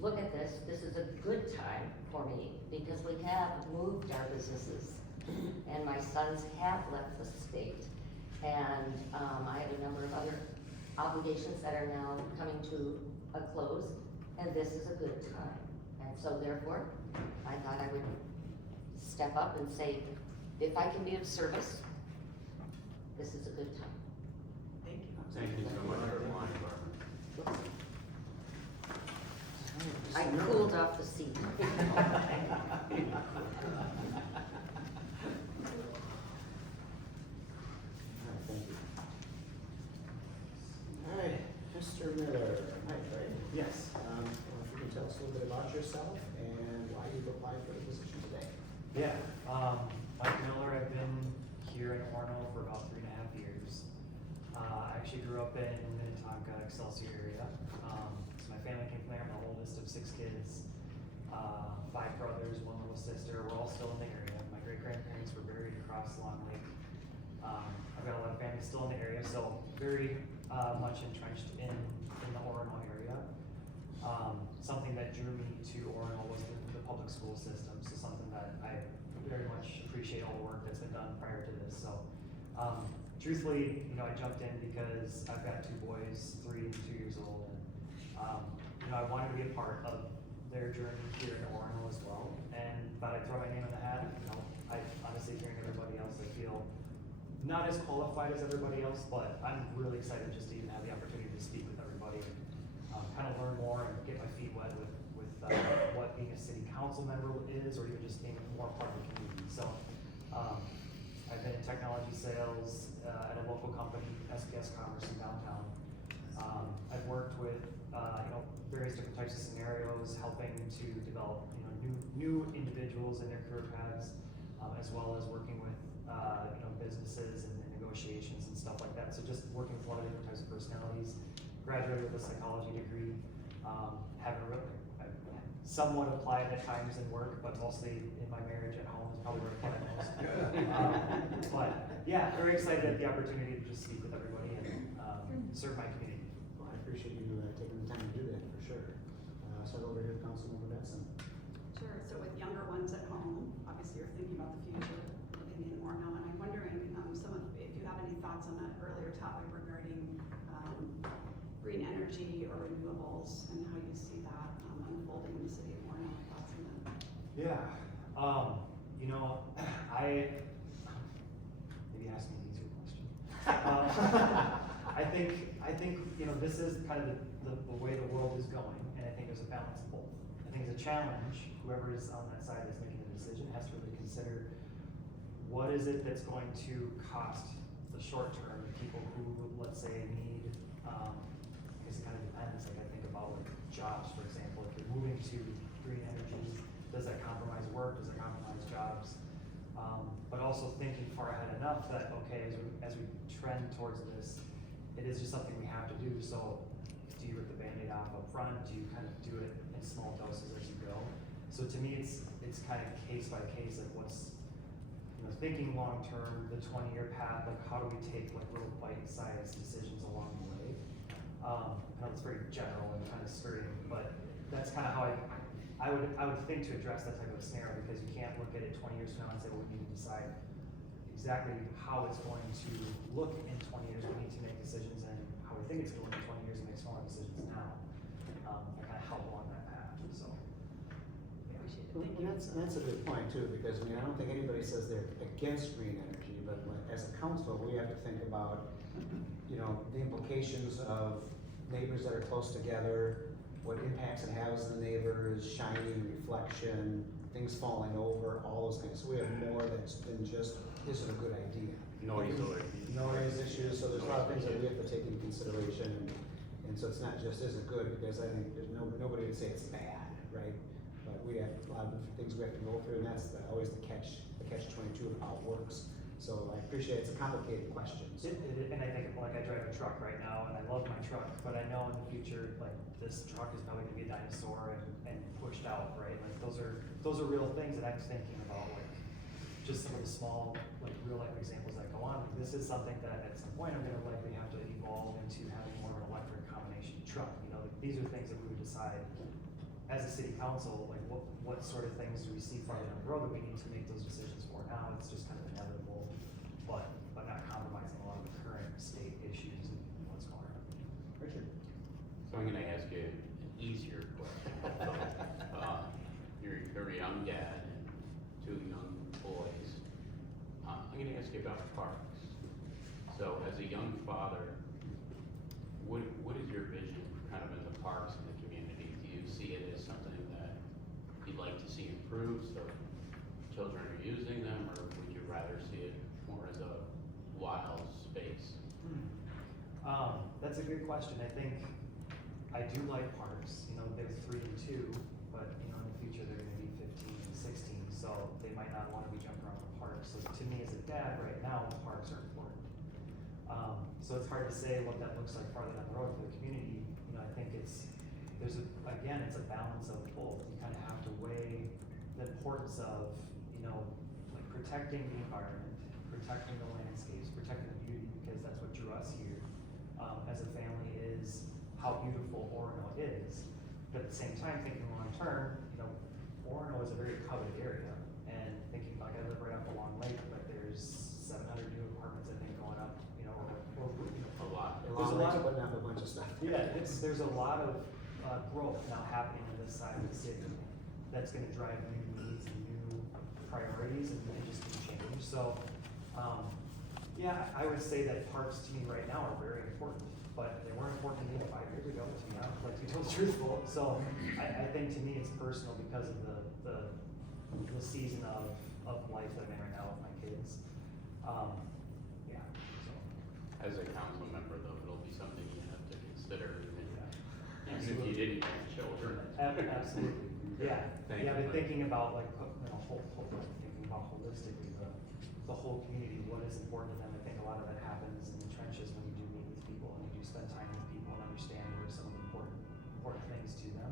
look at this, this is a good time for me, because we have moved our businesses, and my sons have left the state. And, I have a number of other obligations that are now coming to a close, and this is a good time. And so therefore, I thought I would step up and say, if I can be of service, this is a good time. Thank you. Thank you so much for applying, Barbara. I cooled off the seat. Thank you. All right, Mr. Miller, Mike, right? Yes. If you can tell us a little bit about yourself and why you've applied for the position today. Yeah, Mike Miller, I've been here in Orono for about 3.5 years. I actually grew up in Minnetonka, Excelsior area. So my family came from there. I'm the oldest of 6 kids, 5 brothers, 1 little sister. We're all still in the area. My great-grandparents were buried across Long Lake. I've got a lot of family still in the area, so very much entrenched in the Orono area. Something that drew me to Orono was the public school system, so something that I very much appreciate all the work that's been done prior to this. So, truthfully, I jumped in because I've got 2 boys, 3 and 2 years old, and I wanted to be a part of their journey here in Orono as well. And thought I'd throw my name in the hat. I honestly, hearing everybody else, I feel not as qualified as everybody else, but I'm really excited just to even have the opportunity to speak with everybody, and kind of learn more and get my feet wet with what being a city council member is, or even just being more part of the community. So, I've been in technology sales at a local company, SPS Commerce in downtown. I've worked with various different types of scenarios, helping to develop new individuals in their career paths, as well as working with businesses and negotiations and stuff like that. So just working with a lot of different types of personalities. Graduated with a psychology degree. Haven't really somewhat applied at times in work, but mostly in my marriage at home is probably where I apply it most. But yeah, very excited at the opportunity to just speak with everybody and serve my community. Well, I appreciate you taking the time to do that, for sure. Start over here with Councilmember Benson. Sure, so with younger ones at home, obviously you're thinking about the future, living in Orono, and I'm wondering if you have any thoughts on that earlier topic regarding green energy or renewables and how you see that unfolding in the city of Orono. Thoughts on that? Yeah, I maybe ask me an easier question. I think this is kind of the way the world is going, and I think there's a balance of both. I think it's a challenge. Whoever is on that side that's making the decision has to really consider what is it that's going to cost the short term the people who, let's say, need. Because it kind of depends. Like I think about jobs, for example. If you're moving to green energy, does that compromise work? Does it compromise jobs? But also thinking far ahead enough that, okay, as we trend towards this, it is just something we have to do. So do you rip the Band-Aid off up front? Do you kind of do it in small doses as you go? So to me, it's kind of case by case of what's, thinking long term, the 20-year path, like how do we take like little bite-sized decisions along the way? I know it's very general and kind of skirting, but that's kind of how I would think to address that type of scenario, because you can't look at it 20 years from now and say, well, we need to decide exactly how it's going to look in 20 years. We need to make decisions and how we think it's going to look in 20 years and make smaller decisions now. And kind of help along that path. So, yeah. Appreciate it. Well, Thank and you. that's a good point too, because I don't think anybody says they're against green energy, but as a council, we have to think about, the implications of neighbors that are close together, what impacts it has on the neighbors, shining, reflection, things falling over, all those things. So we have more than just, this is a good idea. Noise issues, so there's a lot of things that we have to take into consideration, and so it's not just, is it good, because I think there's nobody would say it's bad, right? But we have a lot of different things we have to go through, and that's always the catch 22 of how it works. So I appreciate it's a complicated question. So. And I think, like, I drive a truck right now, and I love my truck, but I know in the future, like, this truck is probably gonna be a dinosaur and pushed out, right? Like, those are real things that I'm thinking about, like, just some of the small, like, real life examples that go on. Like, this is something that at some point I'm gonna likely have to evolve into having more of an electric combination truck, you know? Like, these are things that we would decide as a city council, like, what sort of things do we see farther down the road that we need to make those decisions for now? It's just kind of inevitable, but not compromising a lot of the current state issues and what's going on. Richard. So I'm gonna ask you an easier question. You're a young dad and two young boys. I'm gonna ask you about parks. So as a young father, what is your vision kind of in the parks in the community? Do you see it as something that you'd like to see improved so children are using them, or would you rather see it more as a wild space? That's a good question. I think I do like parks. You know, they're 3 and 2, but you know, in the future they're going to be 15 and 16, so they might not want to be jumping around the park. So to me as a dad, right now, parks are important. So it's hard to say what that looks like farther down the road for the community. You know, I think it's a balance of both. You kind of have to weigh the importance of, you know, like protecting the environment, protecting the landscapes, protecting the beauty, because that's what drew us here as a family, is how beautiful Orono is. But at the same time, thinking long term, you know, Orono is a very coveted area, and thinking like I live right off the Long Lake, but there's 700 new apartments I think going up, you know, or you know, A lot. There's a lot of- putting up a bunch of stuff. yeah, there's a lot of growth now happening on this side of the city that's going to drive new needs and new priorities and just new change. So, yeah, I would say that parks to me right now are very important, but they weren't important to me 5 years ago, to be honest, like to be totally truthful. So I think to me it's personal because of the season of life that I'm in right now with my kids. Yeah, so. As a council member, though, it'll be something you have to consider, even if you Absolutely. didn't have children. Absolutely, yeah. Thank Yeah, you. I've been thinking about like, you know, thinking about holistically the whole community, what is important to them. I think a lot of that happens in the trenches when you do meet with people and you do spend time with people and understand what are some of the important things to them.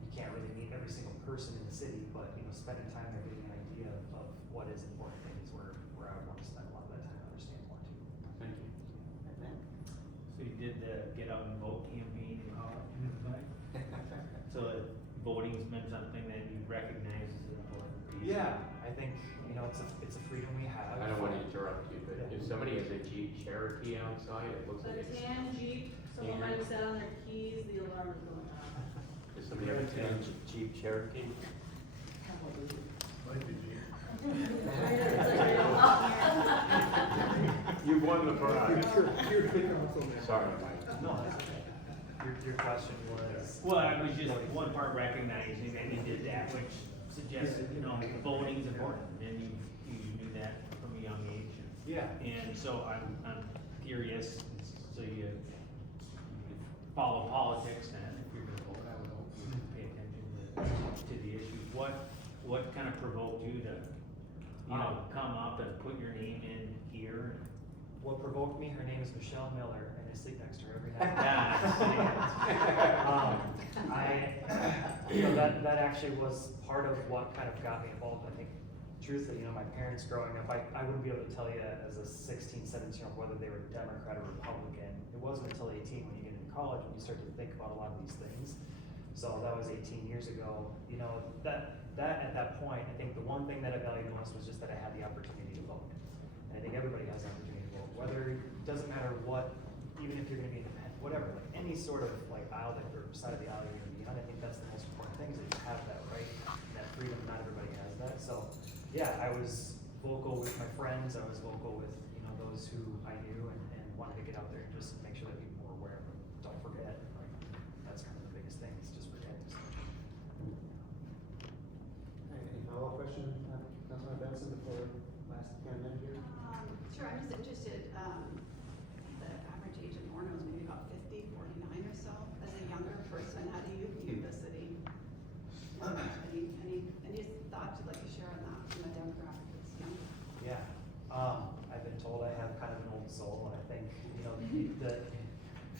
You can't really meet every single person in the city, but you know, spending time there, getting an idea of what is important to me is where I want to spend a lot of that time to understand more too. Thank you. So you did the get out and vote campaign in college, right? So voting's been something that you recognize as an important piece. Yeah, I think, you know, it's a freedom we have. I don't want to interrupt you, but if somebody has a Jeep Cherokee outside, it looks like A it's. tan Jeep, someone might have sat on their keys, the alarm is going off. Does somebody have a tan Jeep Cherokee? Might be Jeep. You've won the prize. Sorry, Mike. No, that's okay. Your question was. Well, I was just one part recognizing that you did that, which suggested, you know, voting's important, and you knew that from a young age. Yeah. And so I'm curious, so you follow politics then, if you're gonna vote, I would hope you pay attention to the issues. What kind of provoked you to, you know, come up and put your name in here? What provoked me, her name is Michelle Miller, and I sleep next to her every night. You know, that actually was part of what kind of got me involved. I think, truthfully, you know, my parents growing up, I wouldn't be able to tell you as a 16, 17-year-old whether they were Democrat or Republican. It wasn't until 18 when you get into college when you start to think about a lot of these things. So that was 18 years ago. You know, that at that point, I think the one thing that I valued most was just that I had the opportunity to vote. And I think everybody has the opportunity to vote, whether, it doesn't matter what, even if you're gonna be independent, whatever, like any sort of like aisle that, or side of the aisle you're gonna be on, I think that's the most important thing, is that you have that right, that freedom. Not everybody has that. So yeah, I was vocal with my friends, I was vocal with, you know, those who I knew, and wanted to get out there and just make sure that people were aware of it. Don't forget, like, that's kind of the biggest thing, is just forget. Any follow-up question, Councilman Benson, before last 10 minutes here? Sure, I'm just interested, the average age in Orono is maybe about 50, 49 or so. As a younger person, how do you view the city? Any thoughts you'd like to share on that from a demographic that's younger? Yeah,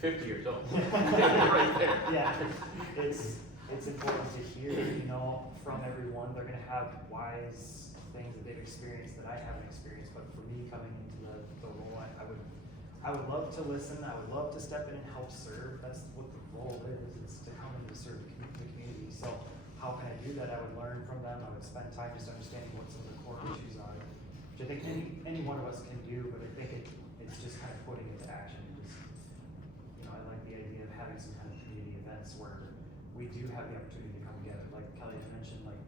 50 years old. Right there. Yeah, it's important to hear, you know, from everyone. They're gonna have wise things that they've experienced that I haven't experienced, but for me coming into the role, I would love to listen, I would love to step in and help serve. That's what the role is to come in to serve the community. So how can I do that? I would learn from them, I would spend time just understanding what some of the core issues are, which I think any one of us can do, but I think it's just kind of putting it to action. Just, you know, I like the idea of having some kind of community events where we do have the opportunity to come together. Like Kelly had mentioned, like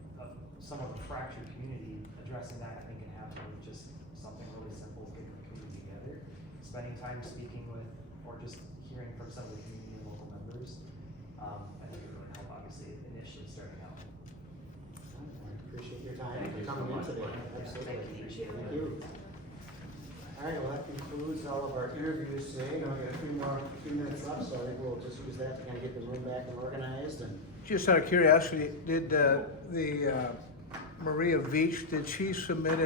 some of the fractured community, addressing that I think can happen with just something really simple, getting the community together, spending time speaking with, or just hearing from some of the community and local members. I think it would really help, obviously, initially starting out. I appreciate your time Thank for you so coming in much. today. Yeah, Absolutely. Appreciate it. Thank you. All right, well, that concludes all of our interviews today. Now we got a few minutes left, so I think we'll just use that to kind of get the room back and organized and. Just out of curiosity, did Maria Veach, did she submit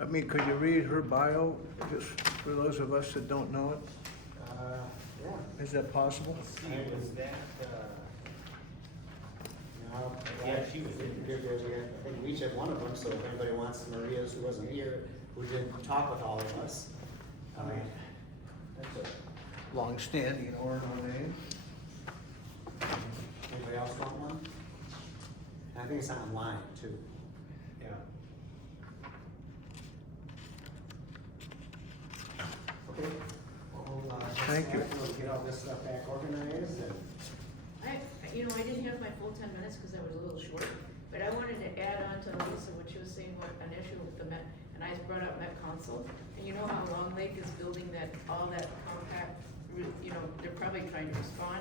I mean, could you read her bio, just for those of us that don't know it? Yeah. Is that possible? Was that, No, Yeah, she was in. I think we each had one of them, so if anybody wants Maria's who wasn't here, who did talk with all of us. That's it. Long-standing Orono name. Anybody else want one? And I think it's online too. yeah. Okay. Well, Thank you. We'll get all this stuff back organized and. I didn't have my full 10 minutes because I was a little short, but I wanted to add on to Lisa, what she was saying, what an issue with the Met, and I brought up Met Council, and you know how Long Lake is building all that compact, they're probably trying to respond